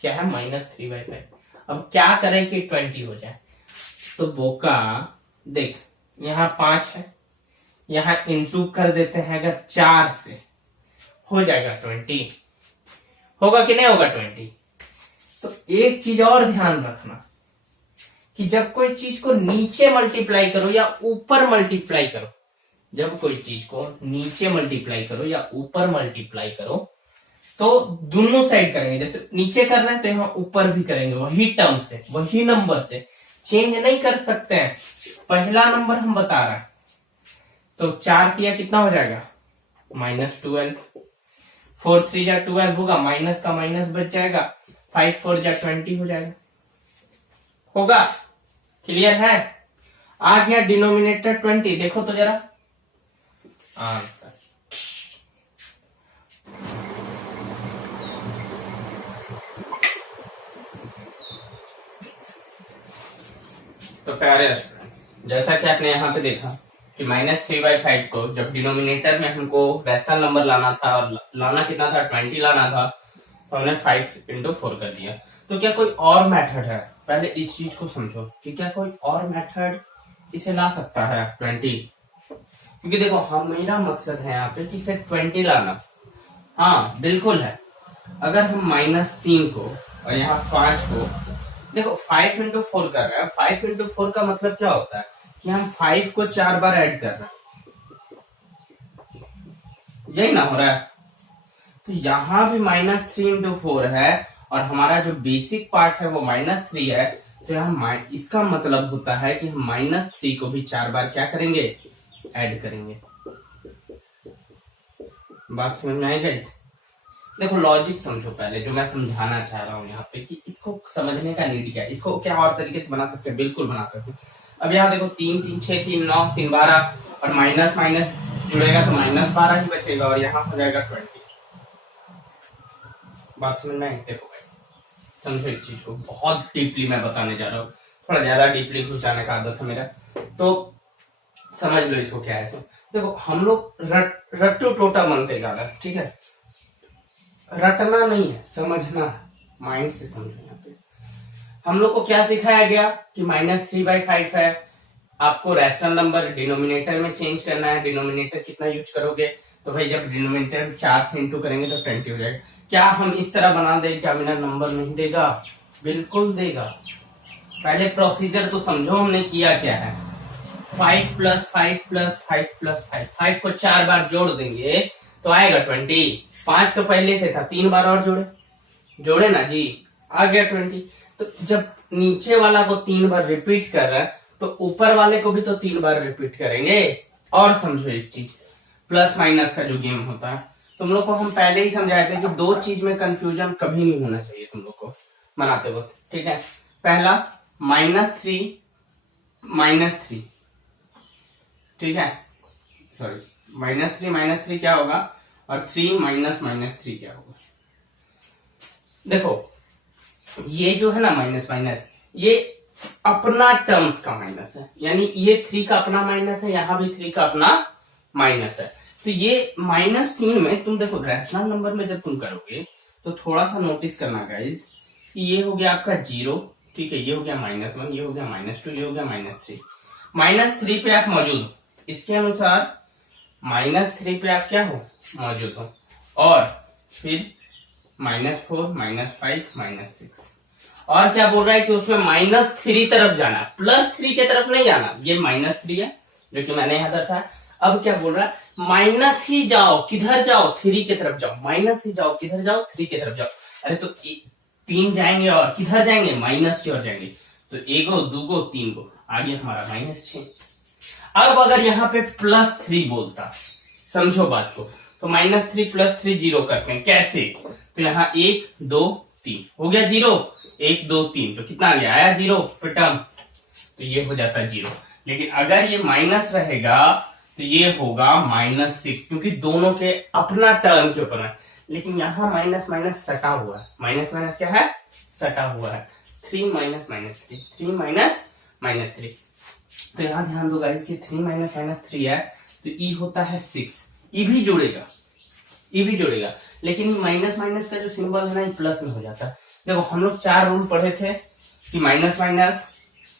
क्या है, -3/5। अब क्या करें कि 20 हो जाए? तो बोका देख, यहाँ 5 है, यहाँ इंटू कर देते हैं अगर 4 से, हो जाएगा 20। होगा कि नहीं होगा 20? तो एक चीज और ध्यान रखना कि जब कोई चीज को नीचे मल्टीप्लाई करो या ऊपर मल्टीप्लाई करो, जब कोई चीज को नीचे मल्टीप्लाई करो या ऊपर मल्टीप्लाई करो, तो दोनों साइड करेंगे। जैसे नीचे कर रहे हैं तो यहाँ ऊपर भी करेंगे, वही टर्म से, वही नंबर से, चेंज नहीं कर सकते हैं। पहला नंबर हम बता रहे हैं, तो 4 किया कितना हो जाएगा? -12। 4 3 जा 12 होगा, माइनस का माइनस बच जाएगा, 5 4 जा 20 हो जाएगा। होगा? क्लियर है? आ गया डिनोमिनेटर 20। देखो तो जरा आंसर। तो प्यारे स्टूडेंट, जैसा कि आपने यहाँ पे देखा कि -3/5 को जब डिनोमिनेटर में हमको रैशनल नंबर लाना था, और लाना कितना था? 20 लाना था, तो हमने 5 × 4 कर दिया। तो क्या कोई और मेथड है? पहले इस चीज को समझो कि क्या कोई और मेथड इसे ला सकता है 20? क्योंकि देखो, मेरा मकसद है यहाँ पे कि इसे 20 लाना। हाँ बिल्कुल है। अगर हम -3 को और यहाँ 5 को, देखो 5 × 4 कर रहे हैं, 5 × 4 का मतलब क्या होता है कि हम 5 को 4 बार ऐड कर रहे हैं, यही ना हो रहा है? तो यहां भी -3 × 4 है, और हमारा जो बेसिक पार्ट है वो -3 है। तो यहाँ इसका मतलब होता है कि हम -3 को भी 4 बार क्या करेंगे? ऐड करेंगे। बात समझ में आएगा? देखो लॉजिक समझो पहले, जो मैं समझाना चाह रहा हूँ यहाँ पे, कि इसको समझने का नीड क्या है, इसको क्या और तरीके से बना सकते हैं? बिल्कुल बना सकते हैं। अब यहाँ देखो 3 3 6 3 9 3 12, और माइनस माइनस जुड़ेगा तो -12 ही बचेगा, और यहाँ हो जाएगा 20। बात समझ में आई? देखो गाइस, समझो इस चीज को, बहुत डीपली मैं बताने जा रहा हूँ, थोड़ा ज्यादा डीपली घुस जाने का आदत है मेरा, तो समझ लो इसको क्या है। देखो हम लोग रट्टू टोटा बनते जा रहा है, ठीक है? रटना नहीं है, समझना है, माइंड से समझो। यहाँ पे हम लोग को क्या सिखाया गया कि -3/5 है, आपको रैशनल नंबर डिनोमिनेटर में चेंज करना है। डिनोमिनेटर कितना यूज करोगे? तो भाई जब डिनोमिनेटर 4 से इंटू करेंगे तो 20 हो जाएगा। क्या हम इस तरह बना दे, एग्जामिनर नंबर नहीं देगा? बिल्कुल देगा। पहले प्रोसीजर तो समझो हमने किया क्या है। 5 + 5 + 5 + 5, 5 को 4 बार जोड़ देंगे तो आएगा 20। 5 तो पहले से था, 3 बार और जोड़े ना जी, आ गया 20। तो जब नीचे वाला को 3 बार रिपीट कर रहा है तो ऊपर वाले को भी तो 3 बार रिपीट करेंगे। और समझो एक चीज, प्लस माइनस का जो गेम होता है, तुम लोग को हम पहले ही समझाए थे कि दो चीज में कंफ्यूजन कभी नहीं होना चाहिए तुम लोग को बनाते वक्त, ठीक है? पहला -3 ठीक है, सॉरी -3 क्या होगा, और 3 -3 क्या होगा? देखो ये जो है ना माइनस माइनस, ये अपना टर्म्स का माइनस है, यानी ये 3 का अपना माइनस है, यहां भी 3 का अपना माइनस है। तो ये -3 में तुम देखो रैशनल नंबर में जब तुम करोगे तो थोड़ा सा नोटिस करना गाइज, कि ये हो गया आपका 0, ठीक है, ये हो गया -1, ये हो गया -2, ये हो गया -3। -3 पे आप मौजूद हो, इसके अनुसार -3 पे आप क्या हो? मौजूद हो। और फिर -4 -5 -6, और क्या बोल रहा है कि उसमें -3 तरफ जाना, +3 के तरफ नहीं जाना। ये -3 है जो कि मैंने यहां दर्शाया। अब क्या बोल रहा है? माइनस ही जाओ, किधर जाओ? 3 की तरफ जाओ। माइनस ही जाओ, किधर जाओ? 3 की तरफ जाओ। अरे तो 3 जाएंगे और किधर जाएंगे? माइनस की ओर जाएंगे। तो 1 2 3 आ गया हमारा -6। अब अगर यहाँ पे +3 बोलता, समझो बात को, तो -3 + 3 0 करते हैं। कैसे? तो यहाँ 1 2 3 हो गया 0, 1 2 3, तो कितना आ गया? आया 0 पे टर्म, तो ये हो जाता है 0। लेकिन अगर ये माइनस रहेगा तो ये होगा -6, क्योंकि दोनों के अपना टर्म के ऊपर है। लेकिन यहाँ माइनस माइनस सटा हुआ है। माइनस माइनस क्या है? सटा हुआ है। 3 माइनस माइनस 3, 3 माइनस माइनस 3। तो यहाँ ध्यान दो गाइस कि 3 माइनस माइनस 3 है तो ई होता है 6। ई भी जोड़ेगा, ई भी जोड़ेगा, लेकिन माइनस माइनस का जो सिंबल है ना प्लस में हो जाता है। देखो हम लोग 4 रूल पढ़े थे कि माइनस माइनस,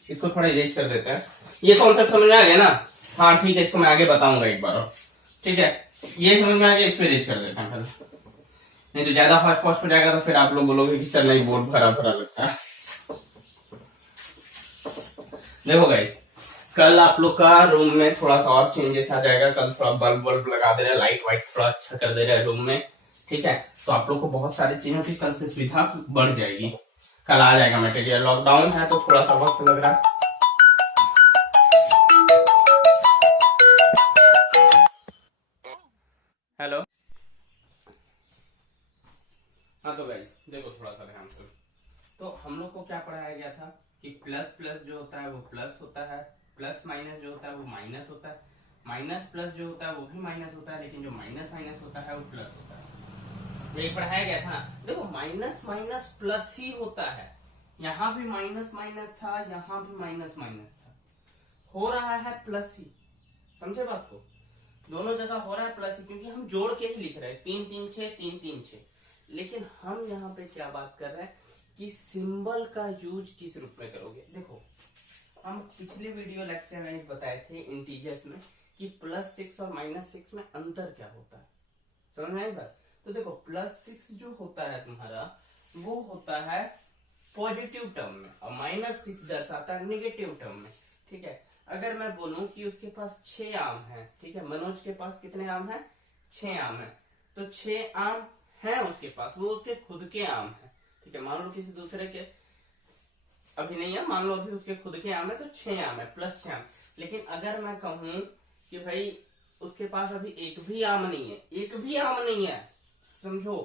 इसको थोड़ा इरेज कर देते हैं। ये कॉन्सेप्ट समझ में आ गया ना? हाँ ठीक है, इसको मैं आगे बताऊंगा एक बार और। ठीक है, ये समझ में आ गया, इस पे इरेज कर देते हैं पहले, नहीं तो ज्यादा फास्ट फास्ट हो जाएगा तो फिर आप लोग बोलोगे कि सर नहीं बोर्ड भरा भरा लगता है। देखो गाइस, कल आप लोग का रूम में थोड़ा सा और चेंजेस आ जाएगा। कल थोड़ा बल्ब बल्ब लगा दे रहे हैं, लाइट वाइट थोड़ा अच्छा कर दे रहे हैं रूम में। ठीक है, तो आप लोग को बहुत सारी चीजों की कल से सुविधा बढ़ जाएगी। कल आ जाएगा मटेरियल। लॉकडाउन है तो थोड़ा सा वक्त लग रहा है। हेलो, हाँ तो गाइस देखो थोड़ा सा ध्यान से। तो हम लोग को क्या पढ़ाया गया था कि प्लस प्लस जो होता है वो प्लस होता है, प्लस माइनस जो होता है वो माइनस होता है, माइनस प्लस जो होता है वो भी माइनस होता है, लेकिन जो माइनस माइनस होता है वो प्लस होता है। ये पढ़ाया गया था। देखो माइनस माइनस प्लस ही होता है, यहाँ भी माइनस माइनस था, यहाँ भी माइनस माइनस था, हो रहा है प्लस ही। समझे बात को? दोनों जगह हो रहा है प्लस ही, क्योंकि हम जोड़ के ही लिख रहे हैं 3 3 6 3 3 6। लेकिन हम यहाँ पे क्या बात कर रहे हैं कि सिंबल का यूज किस रूप में करोगे। देखो हम पिछले वीडियो लेक्चर में बताए थे इंटीजर्स में कि +6 और -6 में अंतर क्या होता है। समझ में आई बात? तो देखो +6 जो होता है तुम्हारा वो होता है पॉजिटिव टर्म में और -6 दर्शाता है निगेटिव टर्म में। ठीक है, अगर मैं बोलूं कि उसके पास 6 आम है, ठीक है, मनोज के पास कितने आम है? 6 आम है, तो 6 आम है उसके पास, वो उसके खुद के आम है। ठीक है, मान लो किसी दूसरे के अभी नहीं है, मान लो अभी उसके खुद के आम है तो 6 आम है, +6 आम। लेकिन अगर मैं कहूं कि भाई उसके पास अभी एक भी आम नहीं है, एक भी आम नहीं है, समझो,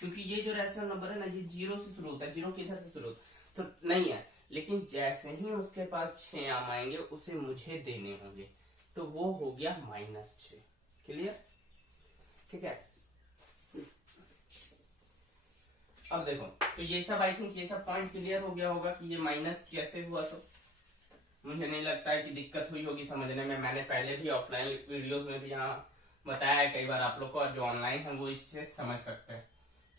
क्योंकि ये जो रेशनल नंबर है ना ये 0 से शुरू होता है, 0 किधर से शुरू होता है तो नहीं है। लेकिन जैसे ही उसके पास 6 आम आएंगे उसे मुझे देने होंगे, तो वो हो गया -6। क्लियर? ठीक है, अब देखो तो ये सब आई थिंक ये सब पॉइंट क्लियर हो गया होगा कि ये माइनस कैसे हुआ। तो मुझे नहीं लगता है कि दिक्कत हुई होगी समझने में। मैंने पहले भी ऑफलाइन वीडियोस में भी यहाँ बताया है कई बार आप लोग को, और जो ऑनलाइन है वो इससे समझ सकते हैं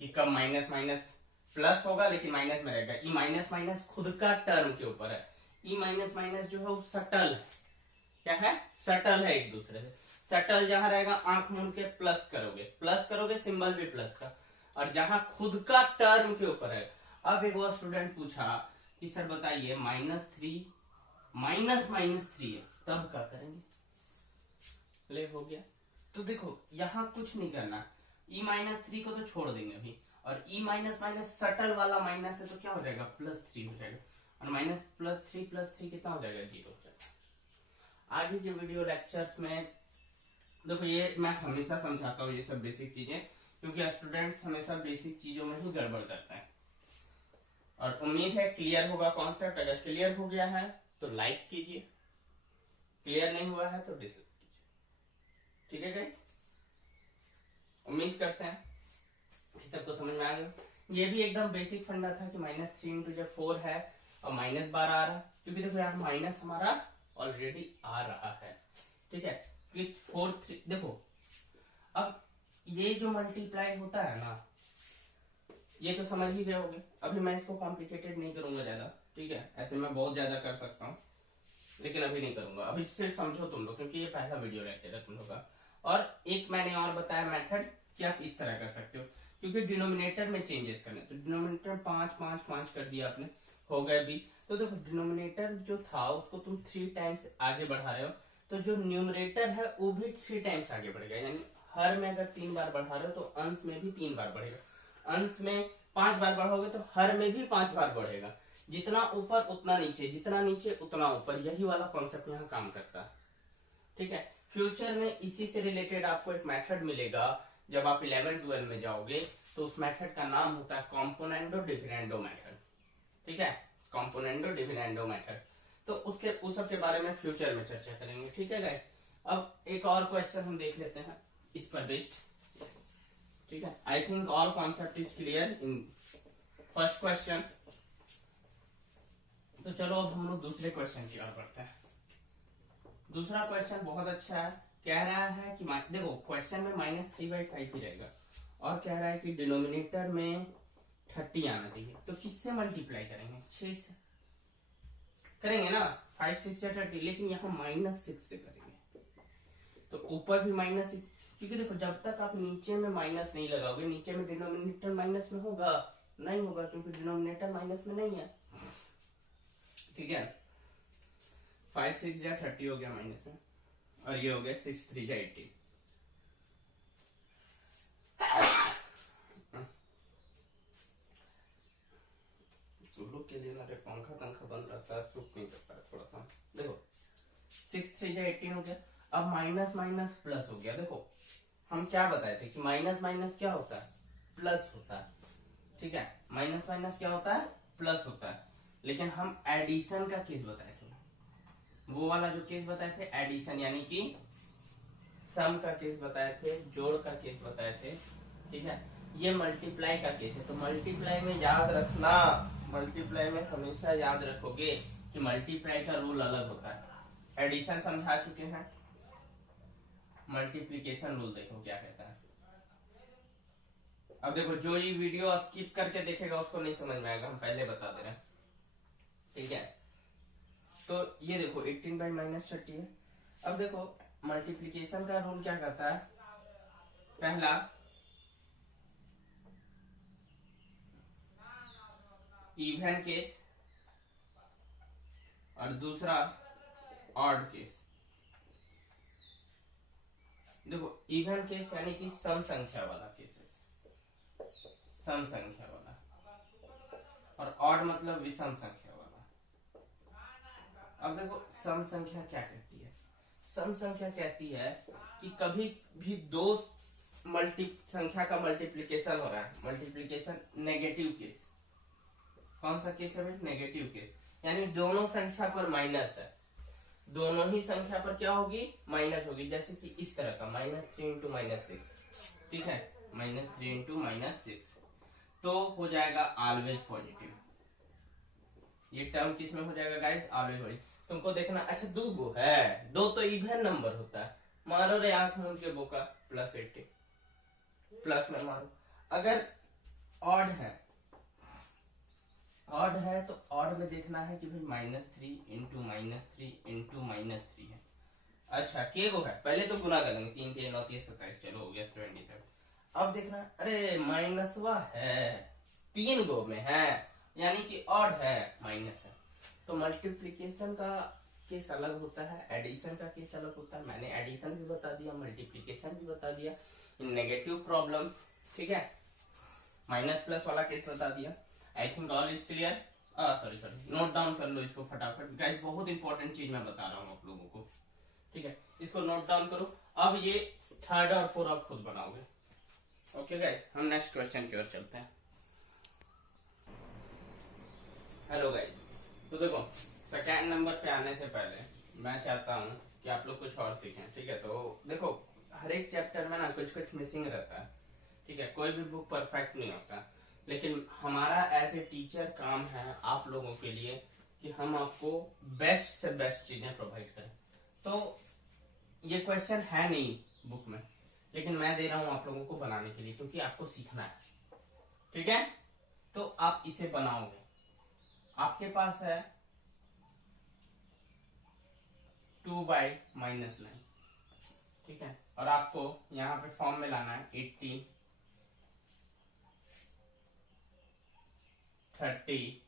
कि कब माइनस माइनस प्लस होगा लेकिन माइनस में रहेगा। ई माइनस माइनस खुद का टर्म के ऊपर है। ई माइनस माइनस जो है वो सटल है। क्या है? सटल है एक दूसरे से। सटल जहां रहेगा आंख मूंद के प्लस करोगे सिंबल भी प्लस का, और जहां खुद का टर्म के ऊपर है। अब एक और स्टूडेंट पूछा कि सर बताइए -3 -3 है तब क्या करेंगे? ले हो गया। तो देखो यहां कुछ नहीं करना, E-3 को तो छोड़ देंगे अभी, और E माइनस सटल वाला माइनस है तो क्या हो जाएगा? +3 हो जाएगा, और माइनस +3 कितना हो जाएगा? 0 हो जाएगा। आगे के वीडियो लेक्चर्स में देखो ये मैं हमेशा समझाता हूँ ये सब बेसिक चीजें, क्योंकि स्टूडेंट्स हमेशा बेसिक चीजों में ही गड़बड़ करते हैं। और उम्मीद है क्लियर होगा कॉन्सेप्ट। अगर क्लियर हो गया है तो लाइक कीजिए, क्लियर नहीं हुआ है तो डिसलाइक कीजिए। ठीक है गाइस, उम्मीद करते हैं कि सबको समझ में आ गया। ये भी एकदम बेसिक फंडा था कि -3 × 4 है और -12 आ रहा है, क्योंकि देखो यहाँ माइनस हमारा ऑलरेडी आ रहा है। ठीक है, 4 3 देखो अब ये जो मल्टीप्लाई होता है ना ये तो समझ ही गए होंगे। अभी मैं इसको कॉम्प्लिकेटेड नहीं करूंगा ज्यादा। ठीक है, ऐसे मैं बहुत ज्यादा कर सकता हूँ लेकिन अभी नहीं करूंगा। अभी सिर्फ समझो तुम लोग, क्योंकि ये पहला वीडियो लेक्चर है तुम लोग का। और एक मैंने और बताया मेथड कि आप इस तरह कर सकते हो, क्योंकि डिनोमिनेटर में चेंजेस करने। तो डिनोमिनेटर 5 5 5 कर दिया आपने, हो गए 20। तो देखो डिनोमिनेटर जो था उसको तुम 3 टाइम्स आगे बढ़ा रहे हो, तो जो न्यूमरेटर है वो भी 3 टाइम्स आगे बढ़ेगा। यानी हर में अगर 3 बार बढ़ा रहे हो तो अंश में भी 3 बार बढ़ेगा। अंश में 5 बार बढ़ाओगे तो हर में भी 5 बार बढ़ेगा। जितना ऊपर उतना नीचे, जितना नीचे उतना ऊपर, यही वाला कॉन्सेप्ट यहाँ काम करता है। ठीक है, फ्यूचर में इसी से रिलेटेड आपको एक मेथड मिलेगा जब आप 11th-12 में जाओगे, तो उस मेथड का नाम होता है कॉम्पोनेंडो डिफरेंडो मेथड। ठीक है, कॉम्पोनेंडो डिफरेंडो मेथड। तो उसके उस सब के बारे में फ्यूचर में चर्चा करेंगे। ठीक है गाइस, अब एक और क्वेश्चन हम देख लेते हैं इस पर बेस्ड। ठीक है, I think all concept is clear in first question. तो चलो अब हम लोग दूसरे क्वेश्चन की ओर बढ़ते हैं। दूसरा क्वेश्चन बहुत अच्छा है। कह रहा है कि देखो क्वेश्चन में -3/5 ही रहेगा और कह रहा है कि डिनोमिनेटर में 30 आना चाहिए। तो किससे मल्टीप्लाई करेंगे? 6 से करेंगे ना, 5 6 या 30, लेकिन यहाँ -6 से करेंगे। तो ऊपर भी -6, क्योंकि देखो जब तक आप नीचे में माइनस नहीं लगाओगे, नीचे में डिनोमिनेटर माइनस में होगा नहीं होगा, क्योंकि डिनोमिनेटर माइनस में नहीं है। ठीक है, 5 6 या 30 हो गया माइनस में, और ये हो गया 6 3 या 80। लोग के लिए ना पंखा तंखा बंद रहता है, चुप नहीं करता है थोड़ा सा। देखो 6 3 या 18 हो गया। अब माइनस माइनस प्लस हो गया। देखो हम क्या बताए थे कि माइनस माइनस क्या होता है? प्लस होता है। ठीक है, माइनस माइनस क्या होता है? प्लस होता है। लेकिन हम एडिशन का केस बताए थे, वो वाला जो केस बताए थे एडिशन, यानी कि सम का केस बताए थे, जोड़ का केस बताए थे। ठीक है, ये मल्टीप्लाई का केस है। तो मल्टीप्लाई में याद रखना, मल्टीप्लाई में हमेशा याद रखोगे कि मल्टीप्लाई का रूल अलग होता है। एडिशन समझा चुके हैं, मल्टीप्लीकेशन रूल देखो क्या कहता है। अब देखो जो ये वीडियो स्किप करके देखेगा उसको नहीं समझ में आएगा, हम पहले बता दे रहे हैं। ठीक है, तो ये देखो 18/-30 है। अब देखो मल्टीप्लीकेशन का रूल क्या कहता है? पहला इवन केस और दूसरा ऑड केस। देखो इवन केस यानी कि सम संख्या वाला केस है, सम संख्या वाला, और ऑड मतलब विषम संख्या वाला। अब देखो सम संख्या क्या कहती है? सम संख्या कहती है कि कभी भी दो संख्या का मल्टीप्लीकेशन हो रहा है, मल्टीप्लीकेशन नेगेटिव केस। कौन सा केस है भाई? नेगेटिव केस, यानी दोनों संख्या पर माइनस है, दोनों ही संख्या पर क्या होगी? माइनस होगी। जैसे कि इस तरह का -3 × -6, ठीक है, -3 × -6, तो हो जाएगा ऑलवेज पॉजिटिव। ये टर्म किस में हो जाएगा गाइस? Always positive. तुमको देखना, अच्छा दो गो है, दो तो इवन नंबर होता है। मारो रे आंख मूंद के बोका, +80, प्लस में मारो। अगर ऑड है, ऑड है तो ऑड में देखना है कि भाई -3 × -3 है। अच्छा के गो है, पहले तो गुना करेंगे, 3 3 9 3 27, चलो हो गया 27। अब देखना, अरे माइनसवा है, 3 गो में है, यानी कि ऑड है, माइनस है। तो मल्टीप्लीकेशन का केस अलग होता है, एडिशन का केस अलग होता है। मैंने एडिशन भी बता दिया, मल्टीप्लीकेशन भी बता दिया इन नेगेटिव प्रॉब्लम्स। ठीक है, माइनस प्लस वाला केस बता दिया। I think all is clear. Sorry, note down कर लो इसको फटाफट गाइस, बहुत इंपॉर्टेंट चीज मैं बता रहा हूँ आप लोगों को। ठीक है, इसको नोट डाउन करो। अब ये थर्ड और फोर्थ आप खुद बनाओगे। ओके गाइस, हम नेक्स्ट क्वेश्चन की ओर चलते हैं। हेलो गाइस, तो देखो सेकेंड नंबर पे आने से पहले मैं चाहता हूँ कि आप लोग कुछ और सीखें। ठीक है, तो देखो हर एक चैप्टर में ना कुछ कुछ मिसिंग रहता है। ठीक है, कोई भी बुक परफेक्ट नहीं होता, लेकिन हमारा एज ए टीचर काम है आप लोगों के लिए कि हम आपको बेस्ट से बेस्ट चीजें प्रोवाइड करें। तो ये क्वेश्चन है नहीं बुक में, लेकिन मैं दे रहा हूं आप लोगों को बनाने के लिए, क्योंकि आपको सीखना है। ठीक है, तो आप इसे बनाओगे। आपके पास है 2/-9, ठीक है, और आपको यहां पे फॉर्म में लाना है 80 30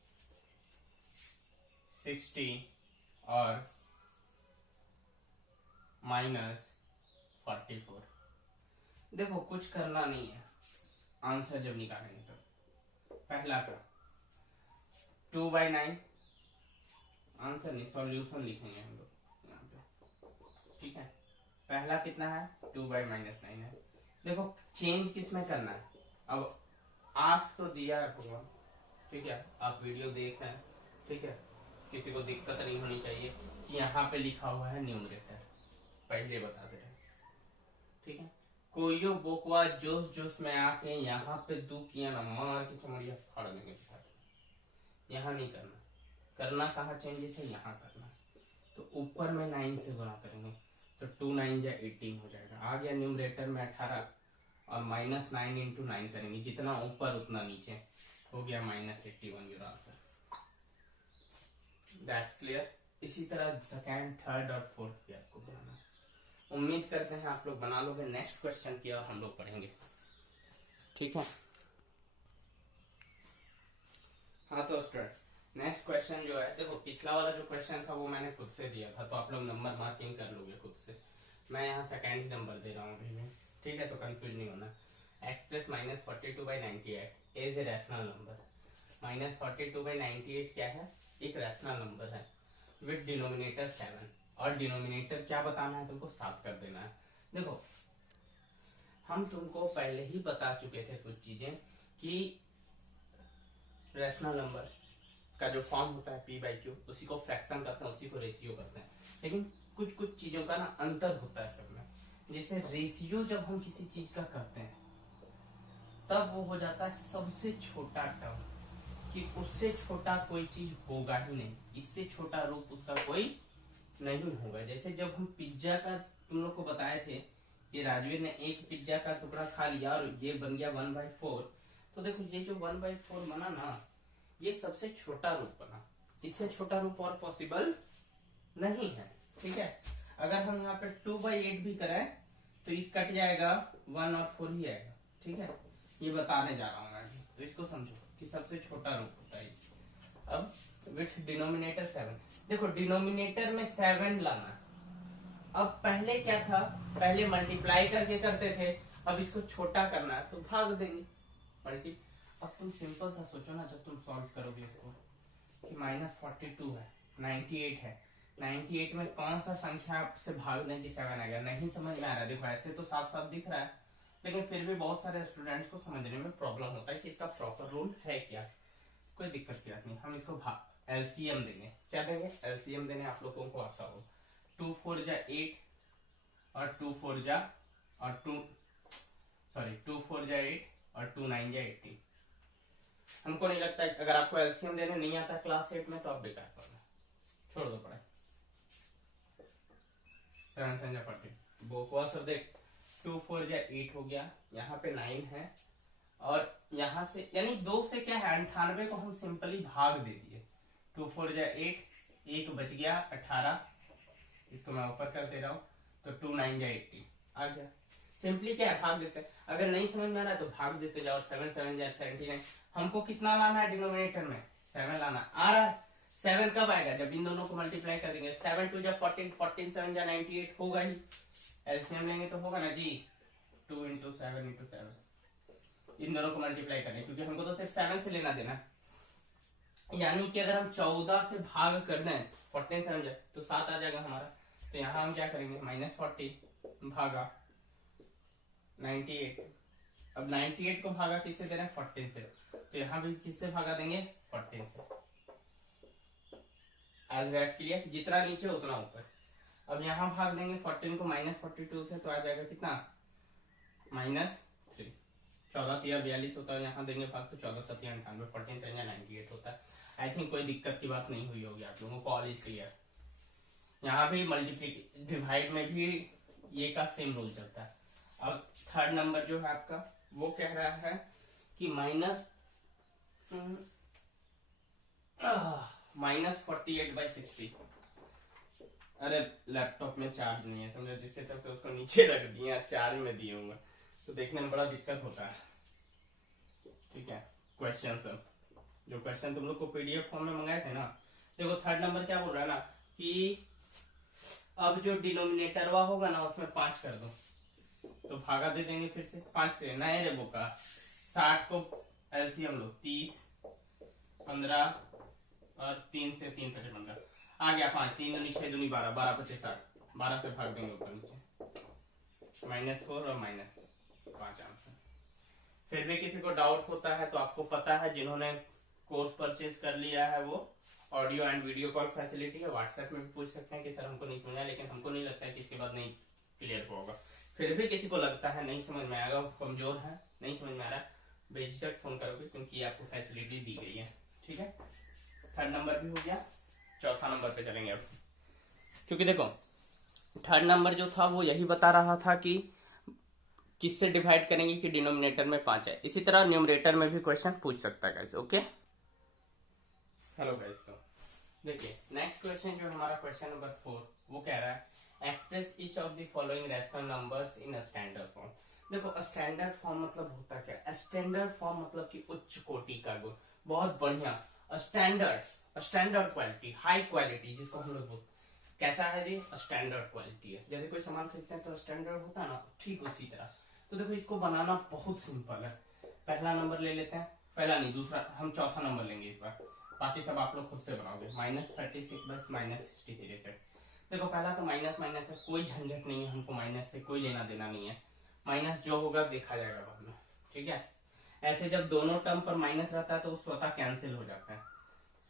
60 और -44। देखो कुछ करना नहीं है, आंसर जब निकालेंगे तो पहला का 2/9, आंसर नहीं सॉल्यूशन लिखेंगे हम लोग यहाँ पे। ठीक है, पहला कितना है? 2/-9 है। देखो चेंज किस में करना है? अब आंख तो दिया है भगवान, ठीक है, आप वीडियो देख रहे हैं, ठीक है, किसी को दिक्कत नहीं होनी चाहिए कि यहाँ पे लिखा हुआ है न्यूमरेटर, पहले बता दे रहे हैं। ठीक है, कोई बोकवा जोश जोश में आके यहाँ पे दू किया ना, मार के चमड़िया फाड़ देंगे, यहाँ नहीं करना। करना कहाँ चेंजेस है, यहाँ करना है। तो ऊपर में 9 से गुणा करेंगे तो 2 9 जा 18 हो जाएगा। आ गया न्यूमरेटर में 18 और -9 इंटू 9 करेंगे, जितना ऊपर उतना नीचे, हो गया -81 योर आंसर। That's clear. इसी तरह सेकेंड, थर्ड और फोर्थ भी आपको बनाना है। उम्मीद करते हैं आप लोग बना लोगे। नेक्स्ट क्वेश्चन की और हम लोग पढ़ेंगे, ठीक है। हाँ तो स्टूडेंट नेक्स्ट क्वेश्चन जो है, देखो पिछला वाला जो क्वेश्चन था वो मैंने खुद से दिया था, तो आप लोग नंबर मार्किंग कर लोगे खुद से। मैं यहाँ सेकेंड नंबर दे रहा हूँ अभी में, ठीक है, तो कंफ्यूज नहीं होना। x plus -42/98 is a rational number. -42/98 क्या है, एक रैशनल नंबर है विद डिनोमिनेटर 7, और डिनोमिनेटर क्या बताना है तुमको, 7 कर देना है। देखो हम तुमको पहले ही बता चुके थे कुछ चीजें कि रैशनल नंबर का जो फॉर्म होता है p/q, उसी को फ्रैक्शन करते हैं, उसी को रेशियो करते हैं, लेकिन कुछ कुछ चीजों का ना अंतर होता है सब में। जैसे रेशियो जब हम किसी चीज का करते हैं तब वो हो जाता है सबसे छोटा टर्म, कि उससे छोटा कोई चीज होगा ही नहीं, इससे छोटा रूप उसका कोई नहीं होगा। जैसे जब हम पिज्जा का तुम लोग को बताए थे कि राजवीर ने एक पिज्जा का टुकड़ा खा लिया और ये बन गया 1/4, तो देखो ये जो 1/4 बना ना, ये सबसे छोटा रूप बना, इससे छोटा रूप और पॉसिबल नहीं है, ठीक है। अगर हम यहाँ पे 2/8 भी करें तो ये कट जाएगा, 1 और 4 ही आएगा, ठीक है। ये बताने जा रहा हूँ मैं, तो इसको समझो कि सबसे छोटा रूप होता है। अब विथ डिनोमिनेटर 7, देखो डिनोमिनेटर में 7 लाना। अब पहले क्या था, पहले मल्टीप्लाई करके करते थे, अब इसको छोटा करना है तो भाग देंगे मल्टी। अब तुम सिंपल सा सोचो ना, जब तुम सॉल्व करोगे इसको कि -42 है, 98 है, 98 में कौन सा संख्या से भाग दें कि 7 आएगा, नहीं समझ में आ रहा है। देखो ऐसे तो साफ साफ दिख रहा है, लेकिन फिर भी बहुत सारे स्टूडेंट्स को समझने में प्रॉब्लम होता है कि इसका प्रॉपर रूल है क्या। कोई दिक्कत की बात नहीं, हम इसको एलसीएम देंगे। क्या देंगे, एलसीएम देने आप लोगों को आता हो। 2 4 जा 8 और 2 4 जा और 2 8 और 2 9 जा 18। हमको नहीं लगता है, अगर आपको एलसीएम देने नहीं आता क्लास 8 में तो आप बेकार पढ़ना, छोड़ दो पढ़ाई। 7 7 जा 14 बोकवा सब देख। 2 4 जा 8 हो गया, यहाँ पे 9 है, और यहाँ से यानी 2 से क्या है 98 को हम सिंपली भाग दे दिए। 2 4 जा 8, 1 बच गया 18, इसको मैं ऊपर कर दे रहा हूँ, तो 2 9 जा 18 आ गया। सिंपली क्या है, भाग देते हैं। अगर नहीं समझ में आ रहा है तो भाग देते जाओ। 7 7 जा 79। हमको कितना लाना है डिनोमिनेटर में, 7 लाना। आ रहा है 7 कब आएगा, जब इन दोनों को मल्टीप्लाई कर देंगे। 7 2 जा 14, 14 7 जा 98 होगा ही। एलसीएम लेंगे तो होगा ना जी, 2 × 7 × 7, इन दोनों को मल्टीप्लाई करें, क्योंकि हमको तो सिर्फ 7 से लेना देना। यानी कि अगर हम 14 से भाग कर दें 14 7 जा तो 7 आ जाएगा हमारा। तो यहाँ हम क्या करेंगे, -40 भागा 98। अब 98 को भागा किससे दे रहे हैं, 14 से, तो यहाँ भी किससे भागा देंगे, 14 से। एज दैट क्लियर, जितना नीचे उतना ऊपर। अब यहाँ भाग देंगे 14 को -42 से, तो आ जाएगा कितना, -3। 14 3 42 होता है, यहाँ देंगे भाग तो 14 7 98, 14 से 98 होता है। आई थिंक कोई दिक्कत की बात नहीं हुई होगी आप लोगों को, ऑल इज क्लियर। यहाँ भी मल्टीप्लाई डिवाइड में भी ये का सेम रूल चलता है। अब थर्ड नंबर जो है आपका, वो कह रहा है कि -48/60। अरे लैपटॉप में चार्ज नहीं है समझो, जिसके चलते उसको नीचे रख दिया, चार्ज में दिए होंगे, तो देखने में बड़ा दिक्कत होता है, ठीक है। क्वेश्चन सब जो क्वेश्चन तुम लोग को पीडीएफ फॉर्म में मंगाए थे ना, देखो थर्ड नंबर क्या बोल रहा है ना कि अब जो डिनोमिनेटरवा होगा ना उसमें 5 कर दो, तो भागा दे देंगे फिर से 5 से। नए रे बोका, 60 को एलसीएम लो, 30 15 और 3 से 3 55 का आ गया 5, 3 दूनी 6 दूनी 12, 12 25 60, 12 से भाग देंगे ऊपर नीचे, -4 और -5 आंसर। फिर भी किसी को डाउट होता है तो आपको पता है, जिन्होंने कोर्स परचेज कर लिया है वो audio and video call facility है, व्हाट्सएप में भी पूछ सकते हैं कि सर हमको नहीं समझ आया, लेकिन हमको नहीं लगता है कि इसके बाद नहीं क्लियर होगा। फिर भी किसी को लगता है नहीं समझ में आएगा, कमजोर है, नहीं समझ में आ रहा है, बेझिझक फोन करोगे, क्योंकि आपको फैसिलिटी दी गई है, ठीक है। थर्ड नंबर भी हो गया, चौथा नंबर पे चलेंगे अब। क्योंकि देखो थर्ड नंबर जो था वो यही बता रहा था कि किससे डिवाइड करेंगे कि डिनोमिनेटर में 5 है। इसी तरह न्यूमरेटर में भी क्वेश्चन पूछ सकता है गाइस। ओके, हेलो गाइस, तो देखिए नेक्स्ट क्वेश्चन जो हमारा क्वेश्चन नंबर 4 वो कह रहा है express each of the following rational numbers in a standard form. देखो स्टैंडर्ड फॉर्म मतलब होता क्या, स्टैंडर्ड फॉर्म मतलब कि उच्च कोटि का गुण, बहुत बढ़िया, स्टैंडर्ड क्वालिटी, हाई क्वालिटी, जिसको हम लोग बोलते कैसा है जी, स्टैंडर्ड क्वालिटी है। जैसे कोई सामान खरीदते हैं तो स्टैंडर्ड होता है ना, ठीक उसी तरह। तो देखो इसको बनाना बहुत सिंपल है। पहला नंबर ले लेते हैं, पहला नहीं दूसरा, हम चौथा नंबर लेंगे इस बार, बाकी सब आप लोग खुद से बनाओगे। -36 बस -63 से। देखो पहला तो माइनस माइनस है, कोई झंझट नहीं है, हमको माइनस से कोई लेना देना नहीं है। माइनस जो होगा देखा जाएगा बाद में, ठीक है। ऐसे जब दोनों टर्म पर माइनस रहता है तो स्वतः कैंसिल हो जाता है,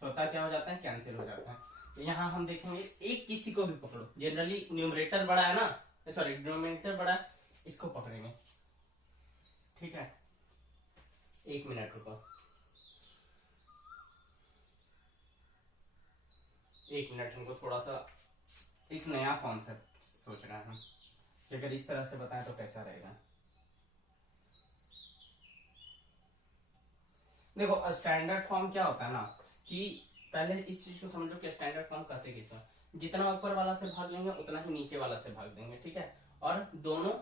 स्वतः क्या हो जाता है, कैंसिल हो जाता है। यहाँ हम देखेंगे एक किसी को भी पकड़ो, जनरली न्यूमरेटर बड़ा है ना, सॉरी डिनोमिनेटर बड़ा है, इसको पकड़ेंगे, ठीक है। 1 मिनट रुको, 1 मिनट, हमको थोड़ा सा एक नया कॉन्सेप्ट सोच रहे हैं कि अगर इस तरह से बताएं तो कैसा रहेगा। देखो स्टैंडर्ड फॉर्म क्या होता है ना, कि पहले इस चीज को समझ लो कि स्टैंडर्ड फॉर्म कहते किसको, जितना ऊपर वाला से भाग लेंगे उतना ही नीचे वाला से भाग देंगे, ठीक है। और दोनों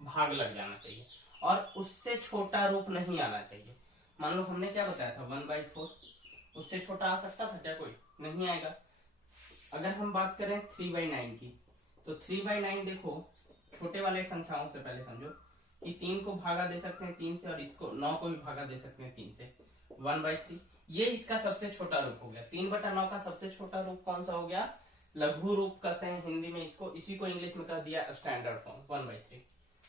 भाग लग जाना चाहिए और उससे छोटा रूप नहीं आना चाहिए। मान लो हमने क्या बताया था 1/4, उससे छोटा आ सकता था क्या, कोई नहीं आएगा। अगर हम बात करें 3/9 की, तो 3/9 देखो छोटे वाले संख्याओं से पहले समझो कि 3 को भागा दे सकते हैं 3 से, और इसको 9 को भी भागा दे सकते हैं 3 से, 1/3। ये इसका सबसे छोटा रूप हो गया। 3/9 का सबसे छोटा रूप कौन सा हो गया, लघु रूप कहते हैं हिंदी में इसको, इसी को इंग्लिश में कह दिया स्टैंडर्ड फॉर्म 1/3,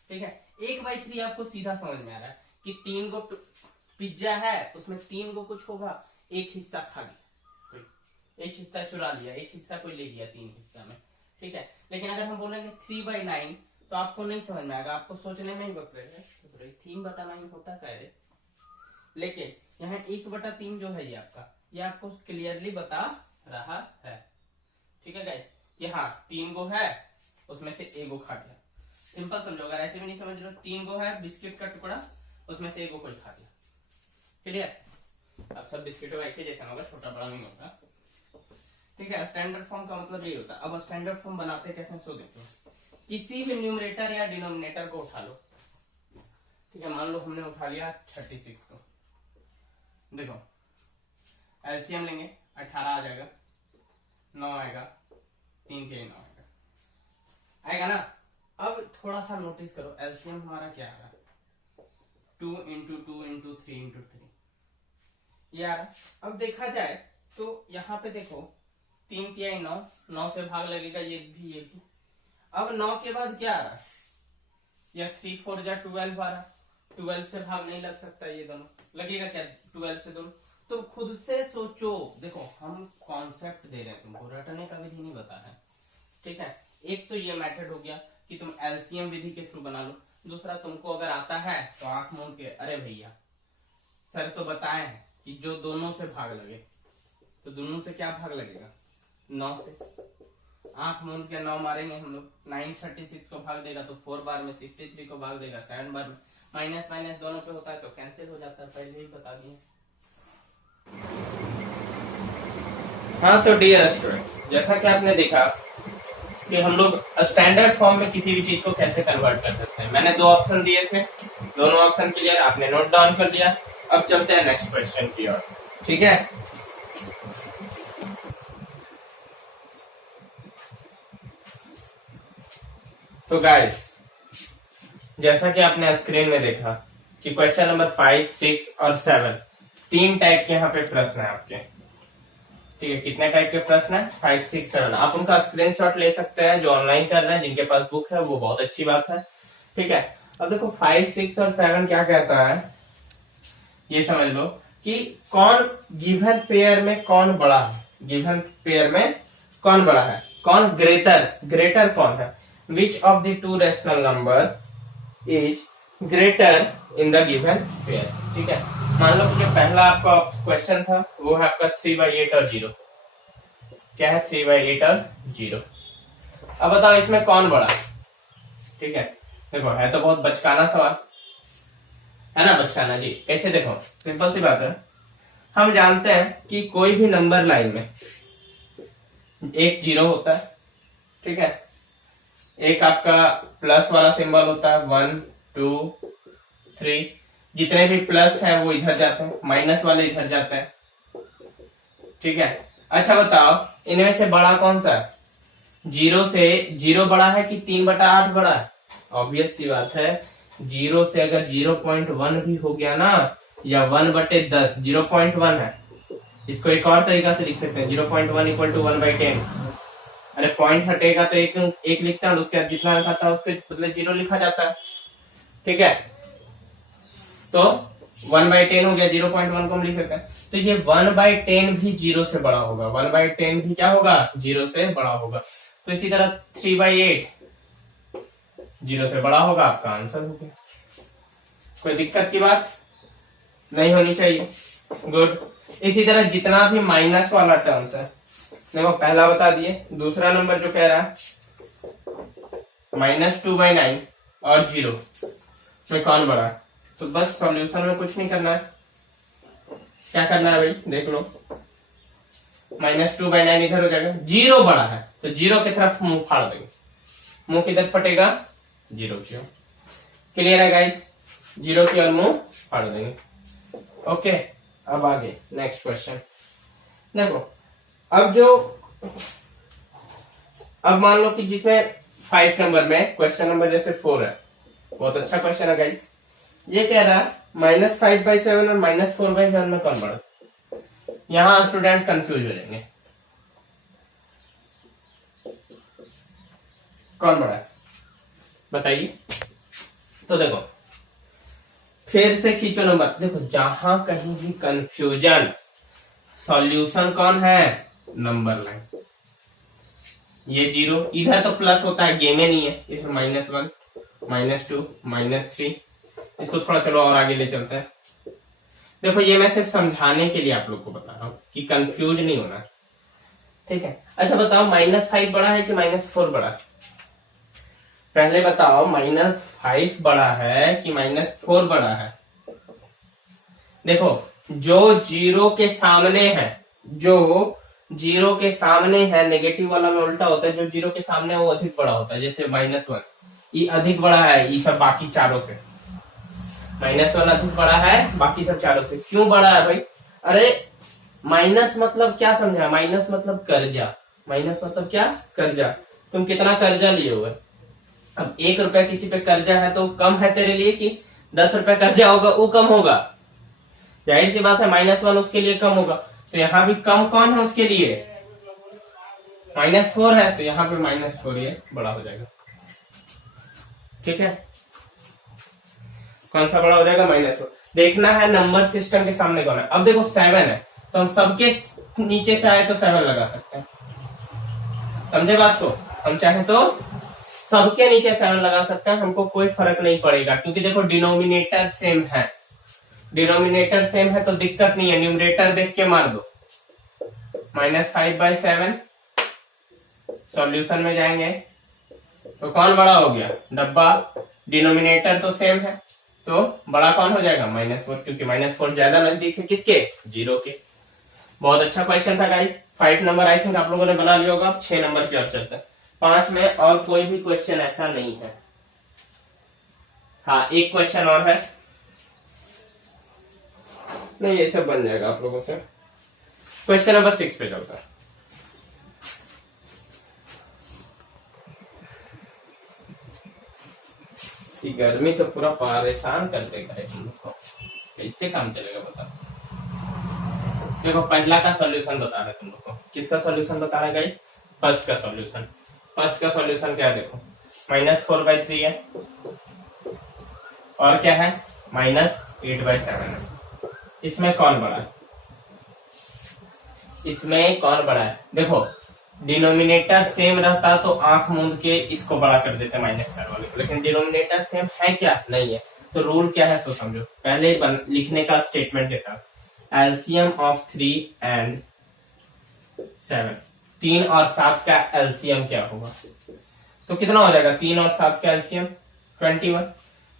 ठीक है। 1/3 आपको सीधा समझ में आ रहा है कि 3 को पिज्जा है, उसमें 3 को कुछ होगा, एक हिस्सा खा लिया कोई, एक हिस्सा चुरा लिया, एक हिस्सा कोई ले लिया 3 हिस्सा में, ठीक है। लेकिन अगर हम बोलेंगे 3/9 तो आपको नहीं समझ में आएगा, आपको सोचने में ही वक्त रहेगा 3/9 होता क्या है। लेकिन यहाँ 1/3 जो है ये आपका, ये आपको क्लियरली बता रहा है, ठीक है गाइस। ये हाँ 3 गो है, उसमें से 1 गो खा गया, सिंपल समझो। अगर ऐसे भी नहीं समझ लो, 3 गो है बिस्किट का टुकड़ा, उसमें से 1 गो कोई खा गया, क्लियर। अब सब बिस्किट एक ही जैसा होगा, छोटा बड़ा नहीं होगा, ठीक है। स्टैंडर्ड फॉर्म का मतलब ये होता है। अब स्टैंडर्ड फॉर्म बनाते कैसे, सो देखो, किसी भी न्यूमरेटर या डिनोमिनेटर को उठा लो, ठीक है। मान लो हमने उठा लिया 36 को, देखो एलसीएम लेंगे 18 आ जाएगा, 9 आएगा, 3 के 9 आएगा, आएगा ना। अब थोड़ा सा नोटिस करो, एलसीएम हमारा क्या आ रहा है, 2 × 2 × 3 × 3 ये आ रहा। अब देखा जाए तो यहाँ पे देखो 3 के 9, 9 से भाग लगेगा, ये भी। अब 9 के बाद क्या आ रहा है, यह 3 4 जा 12 आ रहा, 12 से भाग नहीं लग सकता, ये दोनों लगेगा क्या 12 से दोनों। तो खुद से सोचो, देखो हम कॉन्सेप्ट दे रहे हैं तुमको, रटने का विधि नहीं बता रहे, ठीक है। एक तो ये मेथड हो गया कि तुम एलसीएम विधि के थ्रू बना लो। दूसरा, तुमको अगर आता है तो आंख मूंद के, अरे भैया सर तो बताए हैं कि जो दोनों से भाग लगे, तो दोनों से क्या भाग लगेगा, 9 से। आंख मूंद के 9 मारेंगे हम लोग, 9 36 को भाग देगा तो 4 बार में, 63 को भाग देगा 7 बार में, माइनस माइनस दोनों पे होता है तो कैंसिल हो जाता है, पहले ही बता दिए। हाँ तो डियर स्टूडेंट, जैसा कि आपने देखा कि हम लोग स्टैंडर्ड फॉर्म में किसी भी चीज को कैसे कन्वर्ट कर सकते हैं। मैंने 2 ऑप्शन दिए थे, दोनों ऑप्शन क्लियर, आपने नोट डाउन कर लिया। अब चलते हैं नेक्स्ट क्वेश्चन की ओर, ठीक है। तो गाइस, जैसा कि आपने स्क्रीन में देखा कि क्वेश्चन नंबर 5, 6 और 7 3 टाइप के यहाँ पे प्रश्न है आपके, ठीक है। कितने टाइप के प्रश्न है, 5, 6, 7। आप उनका स्क्रीनशॉट ले सकते हैं, जो ऑनलाइन कर रहे हैं, जिनके पास बुक है वो बहुत अच्छी बात है, ठीक है। अब देखो 5, 6 और 7 क्या कहता है, ये समझ लो कि कौन गिवन पेयर में कौन बड़ा है, गिवन पेयर में कौन बड़ा है, कौन ग्रेटर कौन है, which of the 2 rational number is greater in the given pair. ठीक है, मान लो कि जो पहला आपका क्वेश्चन था वो है आपका 3/8 और 0। क्या है? 3/8 और 0। अब बताओ इसमें कौन बड़ा है? ठीक है, देखो है तो बहुत बचकाना सवाल है ना, बचकाना जी। कैसे? देखो सिंपल सी बात है, हम जानते हैं कि कोई भी नंबर लाइन में एक 0 होता है, ठीक है, एक आपका प्लस वाला सिंबल होता है, 1 2 3, जितने भी प्लस है वो इधर जाते हैं, माइनस वाले इधर जाते हैं। ठीक है, अच्छा बताओ इनमें से बड़ा कौन सा है? 0 से 0 बड़ा है कि 3/8 बड़ा है? ऑब्वियस सी बात है, 0 से अगर 0.1 भी हो गया ना, या 1/10 0.1 है, इसको एक और तरीका से लिख सकते हैं, 0.1 = 1/10। अरे पॉइंट हटेगा तो एक लिखता है, उसके बाद जितना लिखा था उसके बदले 0 लिखा जाता है। ठीक है, तो 1/10 हो गया, 0.1 को हम लिख सकते हैं। तो ये 1/10 भी 0 से बड़ा होगा, 1/10 भी क्या होगा? 0 से बड़ा होगा। तो इसी तरह 3/8 0 से बड़ा होगा, आपका आंसर हो गया। कोई दिक्कत की बात नहीं होनी चाहिए। गुड। इसी तरह जितना भी माइनस वाला टर्म्स है, देखो पहला बता दिए, दूसरा नंबर जो कह रहा है -2/9 और 0 में कौन बड़ा है? तो बस सॉल्यूशन में कुछ नहीं करना है, क्या करना है भाई? देख लो, -2/9 इधर हो जाएगा, 0 बड़ा है तो 0 की तरफ मुंह फाड़ देंगे, मुंह किधर फटेगा? 0 की ओर। क्लियर है गाइस? 0 की ओर मुंह फाड़ देंगे। ओके, अब आगे नेक्स्ट क्वेश्चन देखो। अब मान लो कि जिसमें 5 नंबर में क्वेश्चन नंबर जैसे 4 है, बहुत अच्छा क्वेश्चन है गाइस। ये कह रहा है -5/7 और -4/7 में कौन बड़ा? यहां स्टूडेंट कंफ्यूज हो जाएंगे, कौन बड़ा है बताइए। तो देखो फिर से खींचो नंबर, देखो जहां कहीं भी कंफ्यूजन, सॉल्यूशन कौन है? Number line. ये 0 इधर तो प्लस होता है, गेम ही नहीं है, इधर -1 -2 -3, इसको थोड़ा चलो और आगे ले चलते हैं। देखो ये मैं सिर्फ समझाने के लिए आप लोग को बता रहा हूं कि कंफ्यूज नहीं होना, ठीक है। अच्छा बताओ -5 बड़ा है कि -4 बड़ा है? पहले बताओ -5 बड़ा है कि -4 बड़ा है? देखो जो 0 के सामने है, जो 0 के सामने है, नेगेटिव वाला में उल्टा होता है, जो 0 के सामने है वो अधिक बड़ा होता है। जैसे -1 ये अधिक बड़ा है, ये सब बाकी चारों से, -1 अधिक बड़ा है बाकी सब चारों से। क्यों बड़ा है भाई? अरे माइनस मतलब क्या समझा? माइनस मतलब कर्जा, माइनस मतलब क्या? कर्जा। तुम कितना कर्जा लिए हुए? अब 1 रुपया किसी पे कर्जा है तो कम है तेरे लिए कि 10 रुपया कर्जा होगा वो कम होगा? जाहिर सी बात है -1 उसके लिए कम होगा। तो यहाँ भी कम कौन है उसके लिए? -4 है, तो यहाँ पे -4 ये बड़ा हो जाएगा। ठीक है, कौन सा बड़ा हो जाएगा? -4। देखना है नंबर सिस्टम के सामने कौन है। अब देखो 7 है, तो हम सबके नीचे से आए तो 7 लगा सकते हैं, समझे बात को? हम चाहे तो सबके नीचे 7 लगा सकते हैं, हमको कोई फर्क नहीं पड़ेगा, क्योंकि देखो डिनोमिनेटर सेम है। डिनोमिनेटर सेम है तो दिक्कत नहीं है, न्यूमरेटर देख के मार दो। -5/7 सॉल्यूशन में जाएंगे तो कौन बड़ा हो गया? डब्बा। डिनोमिनेटर तो सेम है तो बड़ा कौन हो जाएगा? -4, क्योंकि -4 ज्यादा नजदीक है किसके? 0 के। बहुत अच्छा क्वेश्चन था गाइस। 5 नंबर आई थिंक आप लोगों ने बना लिया होगा। अब 6 नंबर की ओर चलते हैं। 5 में और कोई भी क्वेश्चन ऐसा नहीं है। हाँ एक क्वेश्चन और है, नहीं ये सब बन जाएगा आप लोगों से। क्वेश्चन नंबर 6 पे चलता है। गर्मी तो पूरा परेशान कर देगा तुम लोग को, कैसे काम चलेगा बताओ। देखो पहला का सॉल्यूशन बता रहे तुम लोग को। किसका सॉल्यूशन बता रहे गाइस? फर्स्ट का सॉल्यूशन। फर्स्ट का सॉल्यूशन क्या देखो, -4/3 है और क्या है? -8/7 है। इसमें कौन बड़ा है? इसमें कौन बड़ा है? देखो डिनोमिनेटर सेम रहता तो आंख मूंद के इसको बड़ा कर देते -4 वाले को, लेकिन डिनोमिनेटर सेम है क्या? नहीं है। तो रूल क्या है तो समझो, पहले लिखने का स्टेटमेंट के साथ एलसीएम ऑफ 3 एंड 7, 3 और 7 का एलसीएम क्या होगा, तो कितना हो जाएगा 3 और 7 का एलसीएम 21।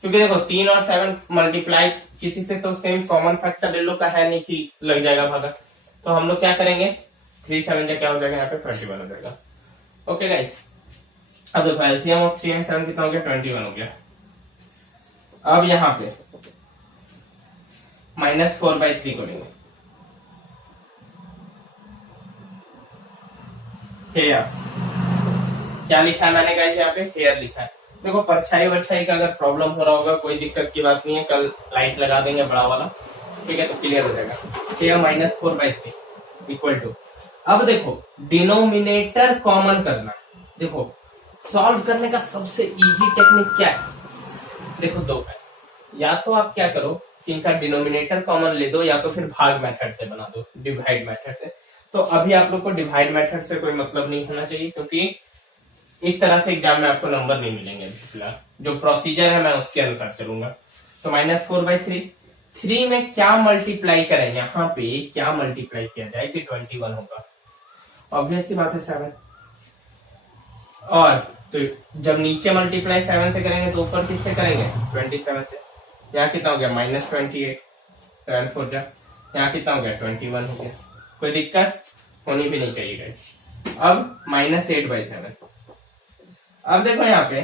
क्योंकि देखो 3 और 7 मल्टीप्लाई किसी से तो सेम कॉमन फैक्टर ले लो का है नहीं कि लग जाएगा भागा, तो हम लोग क्या करेंगे 3 7 क्या हो जाएगा यहाँ पे 21 हो जाएगा। ओके गाइस, अब देखो एलसीएम ऑफ 3 एंड 7 कितना हो गया 21 हो गया। अब यहाँ पे -4/3 को लेंगे, हेयर क्या लिखा है मैंने गाइस यहाँ पे हेयर लिखा है। देखो परछाई वरछाई का अगर प्रॉब्लम हो रहा होगा कोई दिक्कत की बात नहीं है, कल लाइट लगा देंगे बड़ा वाला, ठीक है, तो क्लियर हो जाएगा। हेयर -4/3 इक्वल टू, अब देखो डिनोमिनेटर कॉमन करना है। देखो सॉल्व करने का सबसे इजी टेक्निक क्या है, देखो दो है, या तो आप क्या करो कि इनका डिनोमिनेटर कॉमन ले दो, या तो फिर भाग मेथड से बना दो, डिवाइड मेथड से। तो अभी आप लोग को डिवाइड मेथड से कोई मतलब नहीं होना चाहिए, क्योंकि इस तरह से एग्जाम में आपको नंबर नहीं मिलेंगे। फिलहाल जो प्रोसीजर है मैं उसके अनुसार चलूंगा। तो -4/3, 3 में क्या मल्टीप्लाई करें, यहाँ पे क्या मल्टीप्लाई किया जाए कि 21 होगा, ऑब्वियस सी बात है 7। और तो जब नीचे मल्टीप्लाई 7 से करेंगे तो ऊपर किससे करेंगे 27 से। यहाँ कितना हो गया -28, 7 4 जा, यहाँ कितना हो गया 21 हो गया। कोई दिक्कत होनी भी नहीं चाहिए गाइस। अब -8/7, अब देखो यहाँ पे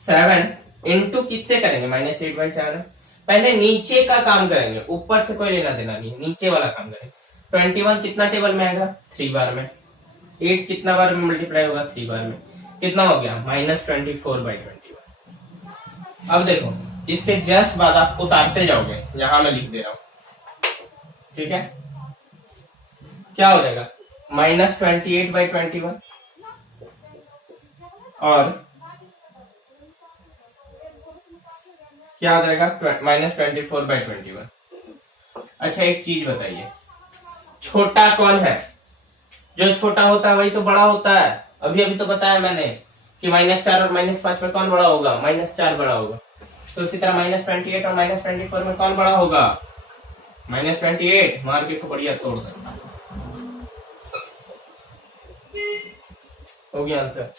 7 इंटू किससे करेंगे -8/7, पहले नीचे का काम करेंगे, ऊपर से कोई लेना देना नहीं, नीचे वाला काम करेंगे। 21 कितना टेबल में आएगा 3 बार में, 8 कितना बार में मल्टीप्लाई होगा 3 बार में, कितना हो गया -24/21। अब देखो इसके जस्ट बाद आप उतारते जाओगे, यहां मैं लिख दे रहा हूं, ठीक है, क्या हो जाएगा -28/21 और क्या हो जाएगा -24/21। अच्छा एक चीज बताइए, छोटा कौन है, जो छोटा होता है वही तो बड़ा होता है। अभी तो बताया मैंने कि -4 और -5 में कौन बड़ा होगा, -4 बड़ा होगा। तो इसी तरह -28 और -24 में कौन बड़ा होगा, -28, मार के तो बढ़िया तोड़ देना। हो गया आंसर,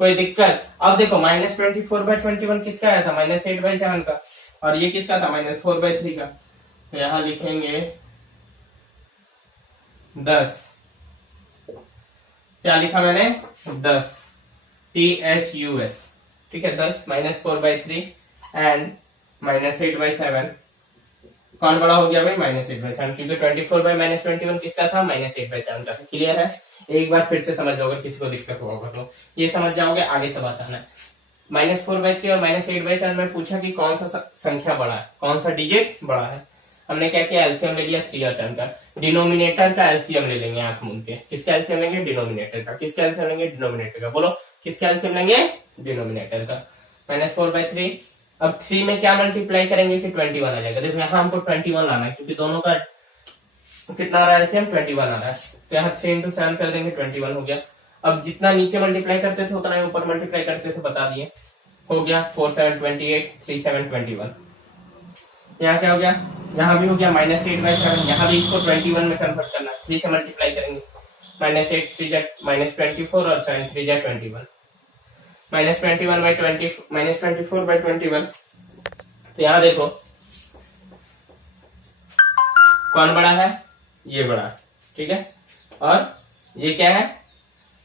कोई दिक्कत। अब देखो -24/21 किसका आया था -8/7 का, और ये किसका था -4/3 का। तो यहां लिखेंगे 10, क्या लिखा मैंने 10 THUS, ठीक है, 10 -4/3 एंड -8/7 कौन बड़ा हो गया भाई -8/7, क्योंकि 24/-21 किसका था -8/7 का। क्लियर है, एक बार फिर से समझ लो, अगर किसी को दिक्कत होगा तो ये समझ जाओगे, आगे सब आसान है। -4/3 और -8/7 में पूछा कि कौन सा संख्या बड़ा है, कौन सा डिजिट बड़ा है। हमने क्या किया एलसीएम ले लिया 3 और 7 का, डिनोमिनेटर का एलसीएम ले लेंगे आंख मूंद के। किसका एलसीएम लेंगे डिनोमिनेटर का, किसका एलसीएम लेंगे डिनोमिनेटर का, बोलो किसका एलसीएम लेंगे डिनोमिनेटर का। -4/3, अब 3 में क्या मल्टीप्लाई करेंगे कि 21 आ जाएगा। देखो यहाँ हमको 21 लाना है, क्योंकि दोनों का कितना आ रहा है एलसीएम 21 आ रहा है, तो यहाँ 3 × 7 कर देंगे 21 हो गया। अब जितना नीचे मल्टीप्लाई करते थे उतना ही ऊपर मल्टीप्लाई करते थे, बता दिए, हो गया 4 7 28, 3 7 21। यहाँ क्या हो गया, यहाँ भी हो गया -8/7, यहाँ भी इसको 21 में कन्वर्ट करना है, 3 से मल्टीप्लाई करेंगे, -8 3 जा -24 और 7 3 जा 21, -24/21। तो यहाँ देखो कौन बड़ा है, ये बड़ा है, ठीक है, और ये क्या है,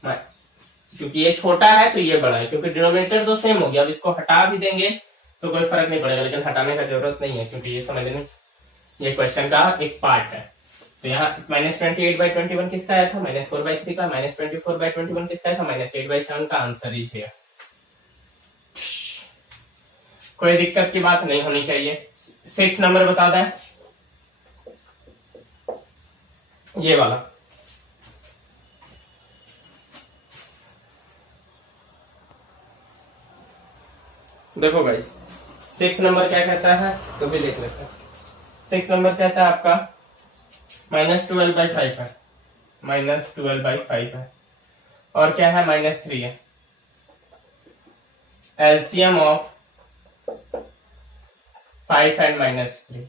क्योंकि ये छोटा है तो ये बड़ा है, क्योंकि डिनोमिनेटर तो सेम हो गया। अब इसको हटा भी देंगे तो कोई फर्क नहीं पड़ेगा, लेकिन हटाने का जरूरत नहीं है, क्योंकि ये समझने ये क्वेश्चन का एक पार्ट है। तो यहाँ -28/21 किसका आया था -4/3 का, -24/21 किसका आया था -8/7 का। आंसर इज हियर, कोई दिक्कत की बात नहीं होनी चाहिए। 6 नंबर बता दें, ये वाला, देखो गाइस 6 नंबर क्या कहता है, तो भी देख लेते हैं। 6 नंबर कहता है आपका -12/5 है, -12/5 है, और क्या है -3 है। LCM of 5 and -3।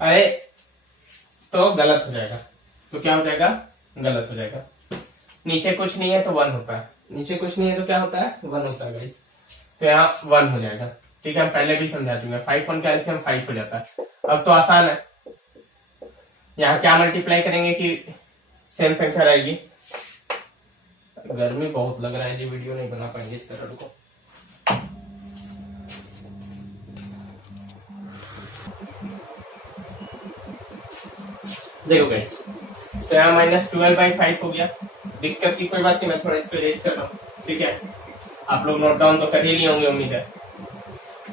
अरे तो गलत हो जाएगा, तो क्या हो जाएगा, गलत हो जाएगा। नीचे कुछ नहीं है तो 1 होता है, नीचे कुछ नहीं है तो क्या होता है, 1 होता है गाइस। तो यहाँ 1 हो जाएगा। ठीक है, हम पहले भी समझा चुके हैं, 5 1 का एलसीएम 5 हो जाता है। अब तो आसान है, यहाँ क्या मल्टीप्लाई करेंगे कि सेम संख्या रहेगी। गर्मी बहुत लग रहा है जी, वीडियो नहीं बना पाएंगे इस तरह को। देखो गाइस, तो यहाँ -12/5 हो गया। दिक्कत की कोई बात नहीं, मैं थोड़ा इसको इरेज कर रहा हूँ। ठीक है, आप लोग नोट डाउन तो कर ही लिए होंगे उम्मीद है।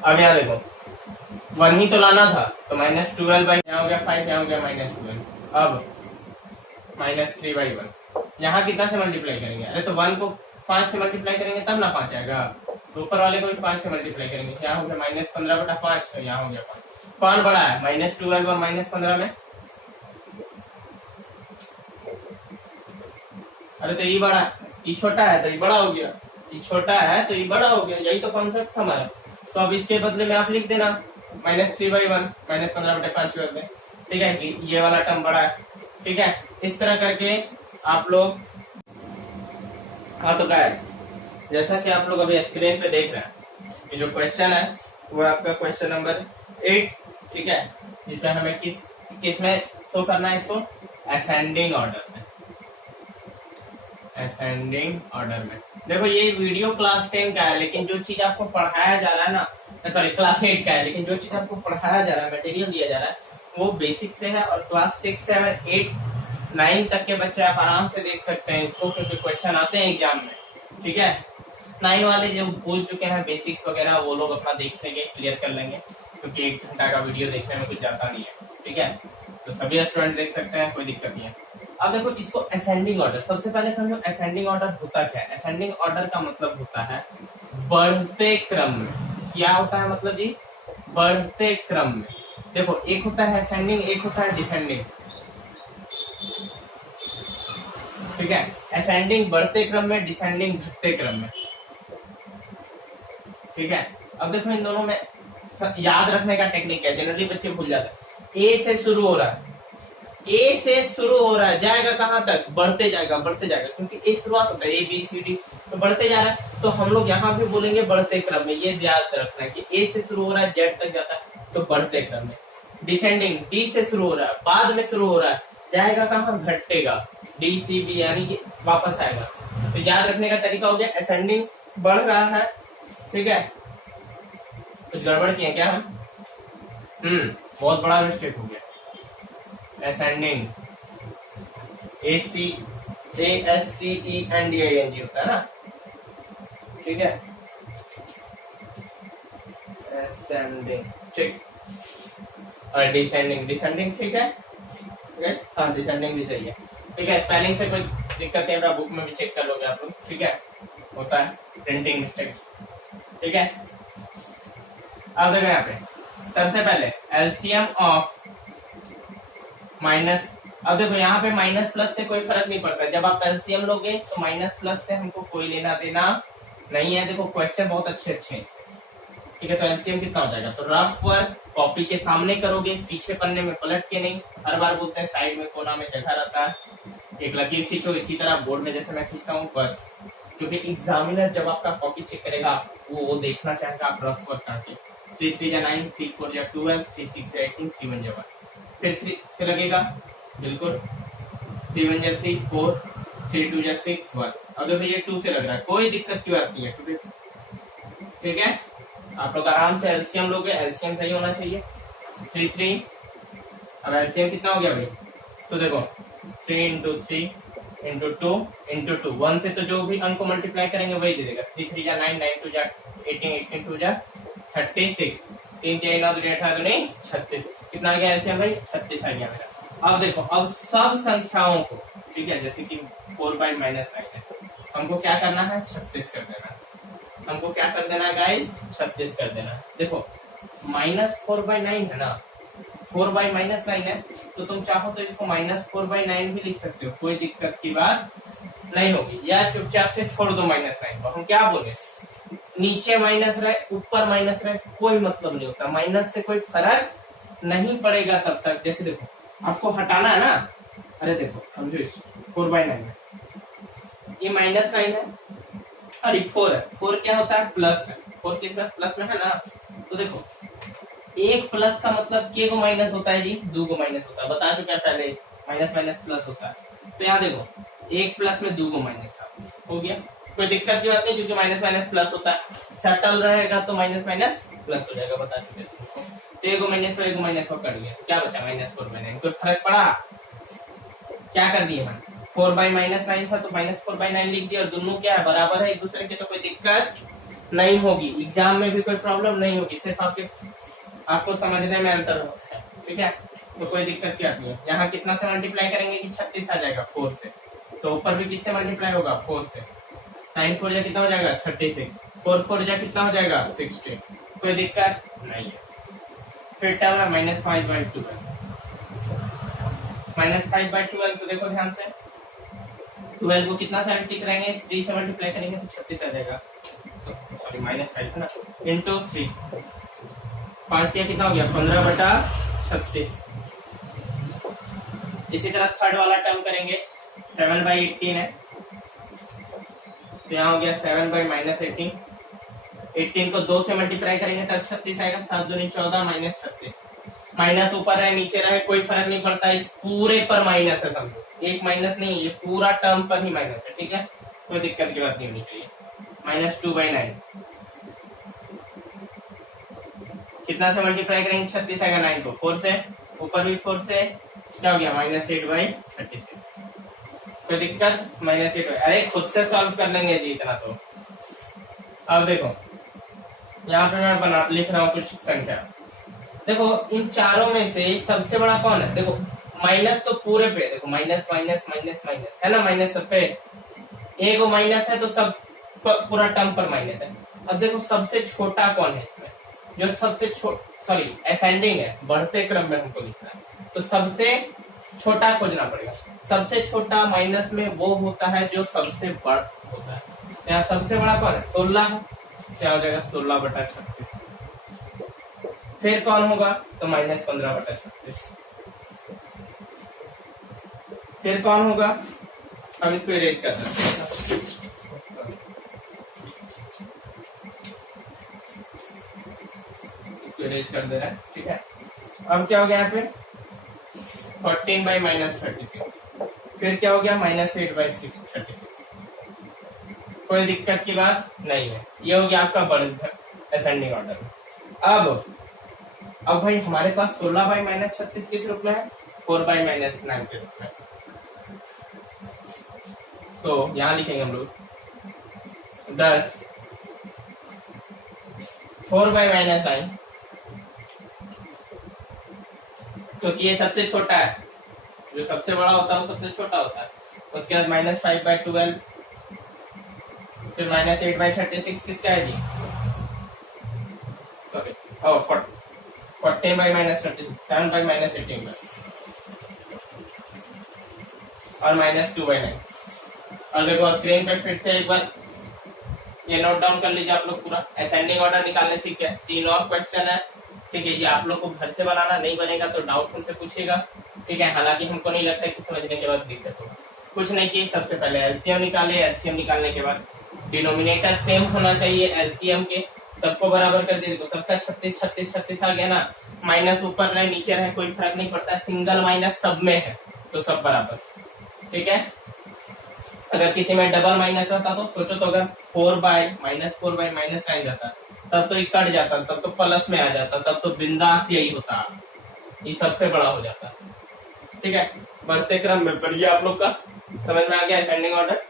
अब यहाँ देखो 1 ही तो लाना था, तो -12 यहाँ हो गया 5, यहाँ हो गया -12। अब -3/1 यहाँ कितना से मल्टीप्लाई करेंगे, अरे तो 1 को 5 से मल्टीप्लाई करेंगे तब ना 5 आएगा, तो ऊपर वाले को भी 5 से मल्टीप्लाई करेंगे। यहाँ हो गया -15/5, यहाँ हो गया 5। कौन बड़ा है, -12 और -15 में? अरे तो ये बड़ा है, ये छोटा है तो ये बड़ा हो गया, ये छोटा है तो ये बड़ा हो गया, यही तो कॉन्सेप्ट था हमारा। तो अब इसके बदले में आप लिख देना -3/1 -15/5 कर दें। ठीक है, कि ये वाला टर्म बड़ा है। ठीक है, इस तरह करके आप लोग, हाँ तो गाइस जैसा कि आप लोग अभी स्क्रीन पे देख रहे हैं, ये जो क्वेश्चन है वो आपका क्वेश्चन नंबर 8। ठीक है, जिसमें हमें किस में शो करना है इसको, असेंडिंग ऑर्डर में, असेंडिंग ऑर्डर में। देखो ये वीडियो क्लास 10 का है, लेकिन जो चीज आपको पढ़ाया जा रहा है ना, सॉरी क्लास 8 का है, लेकिन जो चीज आपको पढ़ाया जा रहा है, मटेरियल दिया जा रहा है, वो बेसिक से है। और क्लास 6 7 8 9 तक के बच्चे आप आराम से देख सकते हैं इसको, क्योंकि क्वेश्चन आते हैं एग्जाम में। ठीक है, 9 वाले जो भूल चुके हैं बेसिक्स वगैरह, वो लोग अपना देख लेंगे, क्लियर कर लेंगे, क्योंकि 1 घंटा का वीडियो देखने में कुछ जाता नहीं है। ठीक है, तो सभी स्टूडेंट देख सकते हैं, कोई दिक्कत नहीं है। अब देखो इसको असेंडिंग ऑर्डर, सबसे पहले समझो असेंडिंग ऑर्डर होता क्या है। असेंडिंग ऑर्डर का मतलब होता है बढ़ते क्रम में। क्या होता है मतलब जी, बढ़ते क्रम में। देखो एक होता है असेंडिंग, एक होता है डिसेंडिंग। ठीक है, असेंडिंग बढ़ते क्रम में, डिसेंडिंग घटते क्रम में। ठीक है, अब देखो इन दोनों में याद रखने का टेक्निक है, जनरली बच्चे भूल जाते हैं। ए से शुरू हो रहा है, ए से शुरू हो रहा है, जाएगा कहां तक, बढ़ते जाएगा, बढ़ते जाएगा, क्योंकि ए शुरुआत होता है, ए बी सी डी, तो बढ़ते जा रहा है। तो हम लोग यहाँ भी बोलेंगे बढ़ते क्रम में। ये याद रखना है कि ए से शुरू हो रहा है, जेड तक जाता है, तो बढ़ते क्रम में। डिसेंडिंग, डी से शुरू हो रहा है, बाद में शुरू हो रहा है, जाएगा कहां, घटेगा, डी सी बी, यानी कि वापस आएगा। तो याद रखने का तरीका हो गया, असेंडिंग बढ़ रहा है। ठीक है, कुछ गड़बड़ किए क्या हम, बहुत बड़ा मिस्टेक हो गया। असेंडिंग, ASCENDING होता है ना। ठीक है, असेंडिंग ठीक, और डिसेंडिंग, डिसेंडिंग ठीक है, हाँ डिसेंडिंग भी सही है। ठीक है, स्पेलिंग से कोई दिक्कत है, बुक में भी चेक कर लोगे आप लोग। ठीक है, होता है प्रिंटिंग मिस्टेक। ठीक है, अब देखो यहाँ पे सबसे पहले एलसीएम ऑफ माइनस। अब देखो यहाँ पे माइनस प्लस से कोई फर्क नहीं पड़ता, जब आप एलसीएम लोगे तो माइनस प्लस से हमको कोई लेना देना नहीं है। देखो क्वेश्चन बहुत अच्छे अच्छे हैं। ठीक है, तो एलसीएम कितना हो जाएगा, तो रफ वर्क कॉपी के सामने करोगे, पीछे पन्ने में पलट के नहीं। हर बार बोलते हैं साइड में कोना में जगह रहता है, एक लकीर खींचो, इसी तरह बोर्ड में जैसे मैं खींचता हूँ बस, क्योंकि एग्जामिनर जब आपका कॉपी चेक करेगा वो देखना चाहेगा आप रफ वर्क करके। 3 3 9, 3 4 12, 3 6 18, 3 1 1, फिर 3 से लगेगा बिल्कुल, 3 1 3 4, 3 2 6 1। अब देखो ये 2 से लग रहा है, कोई दिक्कत की बात नहीं है। ठीक है, आप लोग आराम से एलसीएम लोगे, एलसीएम सही होना चाहिए। 3 3, अब एलसीएम कितना हो गया भाई, तो देखो 3 × 3 × 2 × 2, 1 से तो जो भी अंक को मल्टीप्लाई करेंगे वही दे देगा। 3 3 9, 9 2 18, 18 2 36, 3 4 9 2 18 नहीं 36, कितना आ गया एलसीएम भाई, 36 आ गया मेरा। अब देखो, अब सब संख्याओं को, ठीक है, जैसे कि 4/-9 है, हमको क्या करना है, 36 कर देना है। हमको क्या कर देना है गाइस, 36 कर देना है। देखो -4/9 है ना, 4/-9 है, तो तुम चाहो तो इसको -4/9 भी लिख सकते हो, कोई दिक्कत की बात नहीं होगी, या चुपचाप से छोड़ दो -9 को। हम क्या बोले, नीचे माइनस रहे ऊपर माइनस रहे कोई मतलब नहीं होता, माइनस से कोई फर्क नहीं पड़ेगा तब तक। जैसे देखो आपको हटाना है ना, अरे देखो समझो इस 4/9 है, ये -9 है और ये 4 है, 4 क्या होता है प्लस है, 4 किसमें प्लस में है ना। तो देखो एक प्लस का मतलब के को माइनस होता है जी, 2 को माइनस होता है, बता चुका है पहले, माइनस माइनस प्लस होता है। तो यहाँ देखो एक प्लस में 2 को माइनस हो गया, कोई दिक्कत की बात नहीं, क्योंकि माइनस माइनस प्लस होता है, सेटल रहेगा तो माइनस माइनस प्लस हो जाएगा, बता चुके हैं। तो एगो माइनस को कट गया, क्या बचा -4/9, कोई फर्क पड़ा, क्या कर दिए मैंने 4/-9 था तो -4/9 लिख दिया, और दोनों क्या है बराबर है एक दूसरे के, तो कोई दिक्कत नहीं होगी, एग्जाम में भी कोई प्रॉब्लम नहीं होगी, सिर्फ आपको समझने में अंतर होता है, ठीक है। तो कोई दिक्कत क्या नहीं है। यहाँ कितना से मल्टीप्लाई करेंगे कि 36 आ जाएगा 4 से, तो ऊपर भी किससे मल्टीप्लाई होगा 4 से, 9 4 जा कितना हो जाएगा 36, 4 4 जा कितना हो जाएगा 60, कोई दिक्कत नहीं है। फिर टर्म है -5/12, -5/12, तो देखो ध्यान से 12 को कितना से मल्टीप्लाई करेंगे, 3 से मल्टीप्लाई करेंगे तो 36 आ जाएगा, तो सॉरी -5 है ना, इंटू 3, 5 किया कितना हो गया 15/36। इसी तरह थर्ड वाला टर्म करेंगे, 7/18 है, तो यहाँ हो गया 7/-18, 18 को 2 से मल्टीप्लाई करेंगे तब 36 आएगा, 7 दूनी 14 -36, माइनस ऊपर रहे नीचे रहे कोई फर्क नहीं पड़ता, इस पूरे पर माइनस है, समझो एक माइनस नहीं, ये पूरा टर्म पर ही माइनस है, ठीक है, कोई दिक्कत की बात नहीं होनी चाहिए। -2/9 कितना से मल्टीप्लाई करेंगे 36 आएगा, 9 को 4 से, ऊपर भी 4 से, क्या हो गया -8/36, कोई दिक्कत -8, अरे खुद से सॉल्व कर लेंगे जी इतना तो। अब देखो यहाँ पे मैं लिख रहा हूँ कुछ संख्या, देखो इन चारों में से सबसे बड़ा कौन है, देखो माइनस तो पूरे पे, देखो माइनस माइनस माइनस माइनस है ना, माइनस सब पे, एक माइनस है तो सब पूरा टर्म पर माइनस है। अब देखो सबसे छोटा कौन है इसमें, जो सबसे सॉरी असेंडिंग है, बढ़ते क्रम में हमको लिखना है, तो सबसे छोटा खोजना पड़ेगा। सबसे छोटा माइनस में वो होता है जो सबसे बड़ा होता है, यहाँ सबसे बड़ा कौन है 16 है, क्या हो जाएगा 16/36। फिर कौन होगा तो -15/36। फिर कौन होगा, हम इसको इरेज कर देते हैं, इसको इरेज कर दे रहे हैं, ठीक है। अब क्या हो गया यहाँ पे 14/-36, फिर क्या हो गया -8/36, कोई दिक्कत की बात नहीं है, ये हो गया आपका बढ़ असेंडिंग ऑर्डर। अब भाई हमारे पास 16/-36 किस रूप में है, 4/-9 के रूप में, तो यहां लिखेंगे हम लोग 10 4/-9, क्योंकि ये सबसे छोटा है, जो सबसे बड़ा होता है वो सबसे छोटा होता है। उसके बाद -5/12, फिर -8/36 किसका है जी, सॉरी 14/-36, 7/-18 और -2/9। और देखो स्क्रीन पे फिर से एक बार ये नोट डाउन कर लीजिए आप लोग, पूरा असेंडिंग ऑर्डर निकालने सीख गए। 3 और क्वेश्चन है, ठीक है जी, आप लोग को घर से बनाना, नहीं बनेगा तो डाउट हमसे पूछिएगा, ठीक है। हालांकि हमको नहीं लगता कि समझने के बाद दिक्कत होगा, कुछ नहीं की, सबसे पहले एलसीएम निकाले, एलसीएम निकालने के बाद डिनोमिनेटर सेम होना चाहिए एलसीएम के, सबको बराबर कर दिए, देखो सबका 36 36 36 आ गया ना, माइनस ऊपर रहे नीचे रहे कोई फर्क नहीं पड़ता, सिंगल माइनस सब में है तो सब बराबर, ठीक है। अगर किसी में डबल माइनस रहता तो सोचो, तो अगर 4/-9 रहता तब तो ये कट जाता, तब तो प्लस में आ जाता, तब तो बिंदास यही होता, ये सबसे बड़ा हो जाता, ठीक है। बढ़ते क्रम में पर ये आप लोग का समझ में आ गया असेंडिंग ऑर्डर।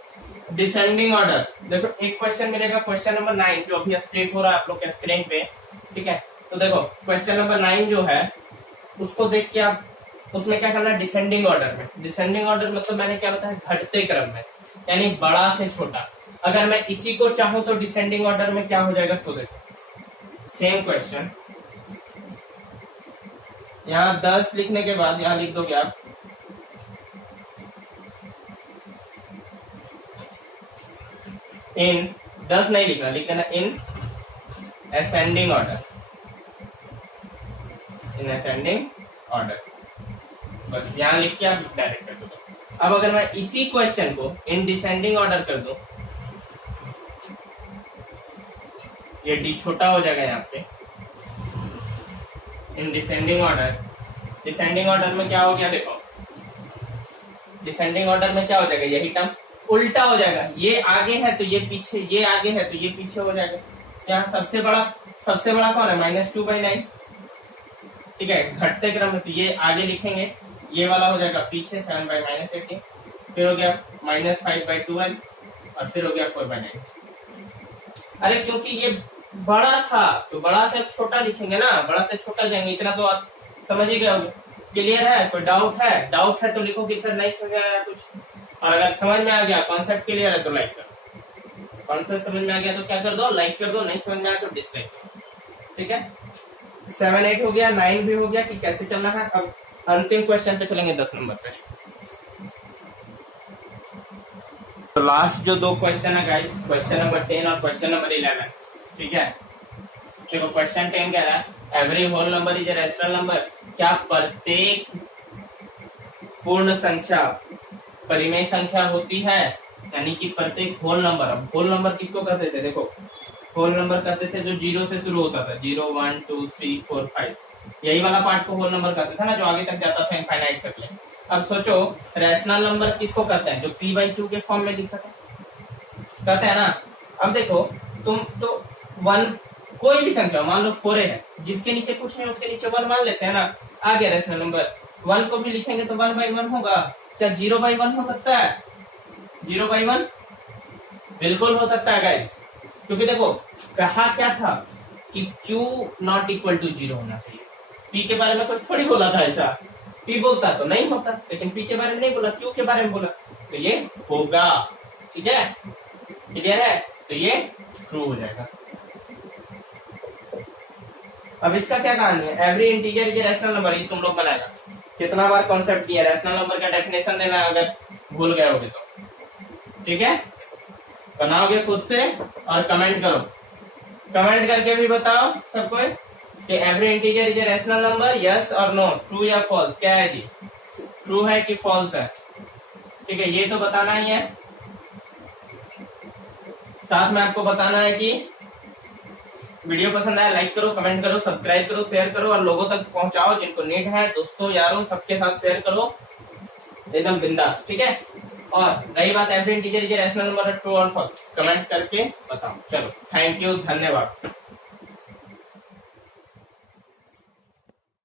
डिसेंडिंग ऑर्डर, देखो एक क्वेश्चन मिलेगा, क्वेश्चन नंबर 9 जो अभी स्प्लिट हो रहा है आप लोग के स्क्रीन पे, ठीक है। तो देखो क्वेश्चन नंबर 9 जो है उसको देख के आप उसमें क्या करना है, डिसेंडिंग ऑर्डर में। डिसेंडिंग ऑर्डर मतलब मैंने क्या बताया, घटते क्रम में, यानी बड़ा से छोटा। अगर मैं इसी को चाहूं तो डिसेंडिंग ऑर्डर में क्या हो जाएगा, सो देखो सेम क्वेश्चन, यहाँ 10 लिखने के बाद यहाँ लिख दोगे आप इन 10 नहीं लिखना, लिख देना in ascending order, in ascending order. बस यहां लिख के आप डायरेक्ट कर दो। अब अगर मैं इसी क्वेश्चन को इन डिसेंडिंग ऑर्डर कर दूं, ये डी छोटा हो जाएगा यहाँ पे, in descending order. Descending order में क्या हो गया देखो, डिसेंडिंग ऑर्डर में क्या हो जाएगा, यही टर्म उल्टा हो जाएगा, ये आगे है तो ये पीछे, ये आगे है तो ये पीछे हो जाएगा। यहाँ सबसे बड़ा कौन है, -2/9, ठीक है। घटते क्रम में तो ये आगे लिखेंगे, ये वाला हो जाएगा पीछे 7/-18, फिर हो गया -5/12 और फिर हो गया 4/9। अरे क्योंकि ये बड़ा था तो बड़ा से छोटा लिखेंगे ना, बड़ा से छोटा जाएंगे, इतना तो आप समझ ही गए होंगे। क्लियर है? कोई डाउट है? डाउट है तो लिखो कि सर नहीं समझ आया कुछ, और अगर समझ में आ गया, कॉन्सेप्ट क्लियर है तो लाइक करो, कॉन्सेप्ट समझ में आ गया तो क्या कर दो, लाइक कर दो, नहीं समझ में आया तो डिसलाइक करो, ठीक है। 7, 8 हो गया, 9 भी हो गया कि कैसे चलना है। अब अंतिम क्वेश्चन पे चलेंगे, 10 नंबर पे। तो लास्ट जो 2 क्वेश्चन है गाइस, क्वेश्चन नंबर 10 और क्वेश्चन नंबर 11, ठीक है। देखो क्वेश्चन 10 कह रहा है every whole number is a rational number, क्या प्रत्येक पूर्ण संख्या परिमेय संख्या होती है, यानी कि प्रत्येक होल नंबर। अब होल नंबर किसको कहते थे, देखो होल नंबर कहते थे जो 0 से शुरू होता था, 0, 1, 2, 3, 4, 5, यही वाला पार्ट को होल नंबर कहते थे ना, जो आगे तक जाता था इनफाइनाइट तक ले। अब सोचो रैशनल नंबर किसको कहते हैं, जो p/2 के फॉर्म में लिख सके, कहते हैं ना। अब देखो तुम तो 1 कोई भी संख्या मान लो 4 है, जिसके नीचे कुछ नहीं उसके नीचे 1 मान लेते हैं ना, आ गया रैशनल नंबर। 1 को भी लिखेंगे तो 1/1 होगा। क्या 0/1 हो सकता है? 0/1 बिल्कुल हो सकता है गाइस, क्योंकि देखो कहा क्या था कि q नॉट इक्वल टू 0 होना चाहिए। p के बारे में कुछ थोड़ी बोला था ऐसा, p बोलता तो नहीं होता, लेकिन p के बारे में नहीं बोला, q के बारे में बोला, तो ये होगा, ठीक है। क्लियर है? तो ये ट्रू हो जाएगा। अब इसका क्या कहानी है, every integer is a rational number, ये तुम लोग बनाएगा। कितना बार कॉन्सेप्ट दिया, रैशनल नंबर का डेफिनेशन देना अगर भूल गए होगे तो, ठीक है। बनाओगे खुद से और कमेंट करो, कमेंट करके भी बताओ सबको कि every integer is a rational number, yes और नो, ट्रू या फॉल्स। क्या है जी, ट्रू है कि फॉल्स है, ठीक है, ये तो बताना ही है। साथ में आपको बताना है कि वीडियो पसंद आया लाइक करो, कमेंट करो, सब्सक्राइब करो, शेयर करो और लोगों तक पहुंचाओ, जिनको नीड है, दोस्तों यारों सबके साथ शेयर करो एकदम बिंदास, ठीक है। और रही बात every integer is a rational number, true और फॉल्स, कमेंट करके बताओ। चलो थैंक यू, धन्यवाद।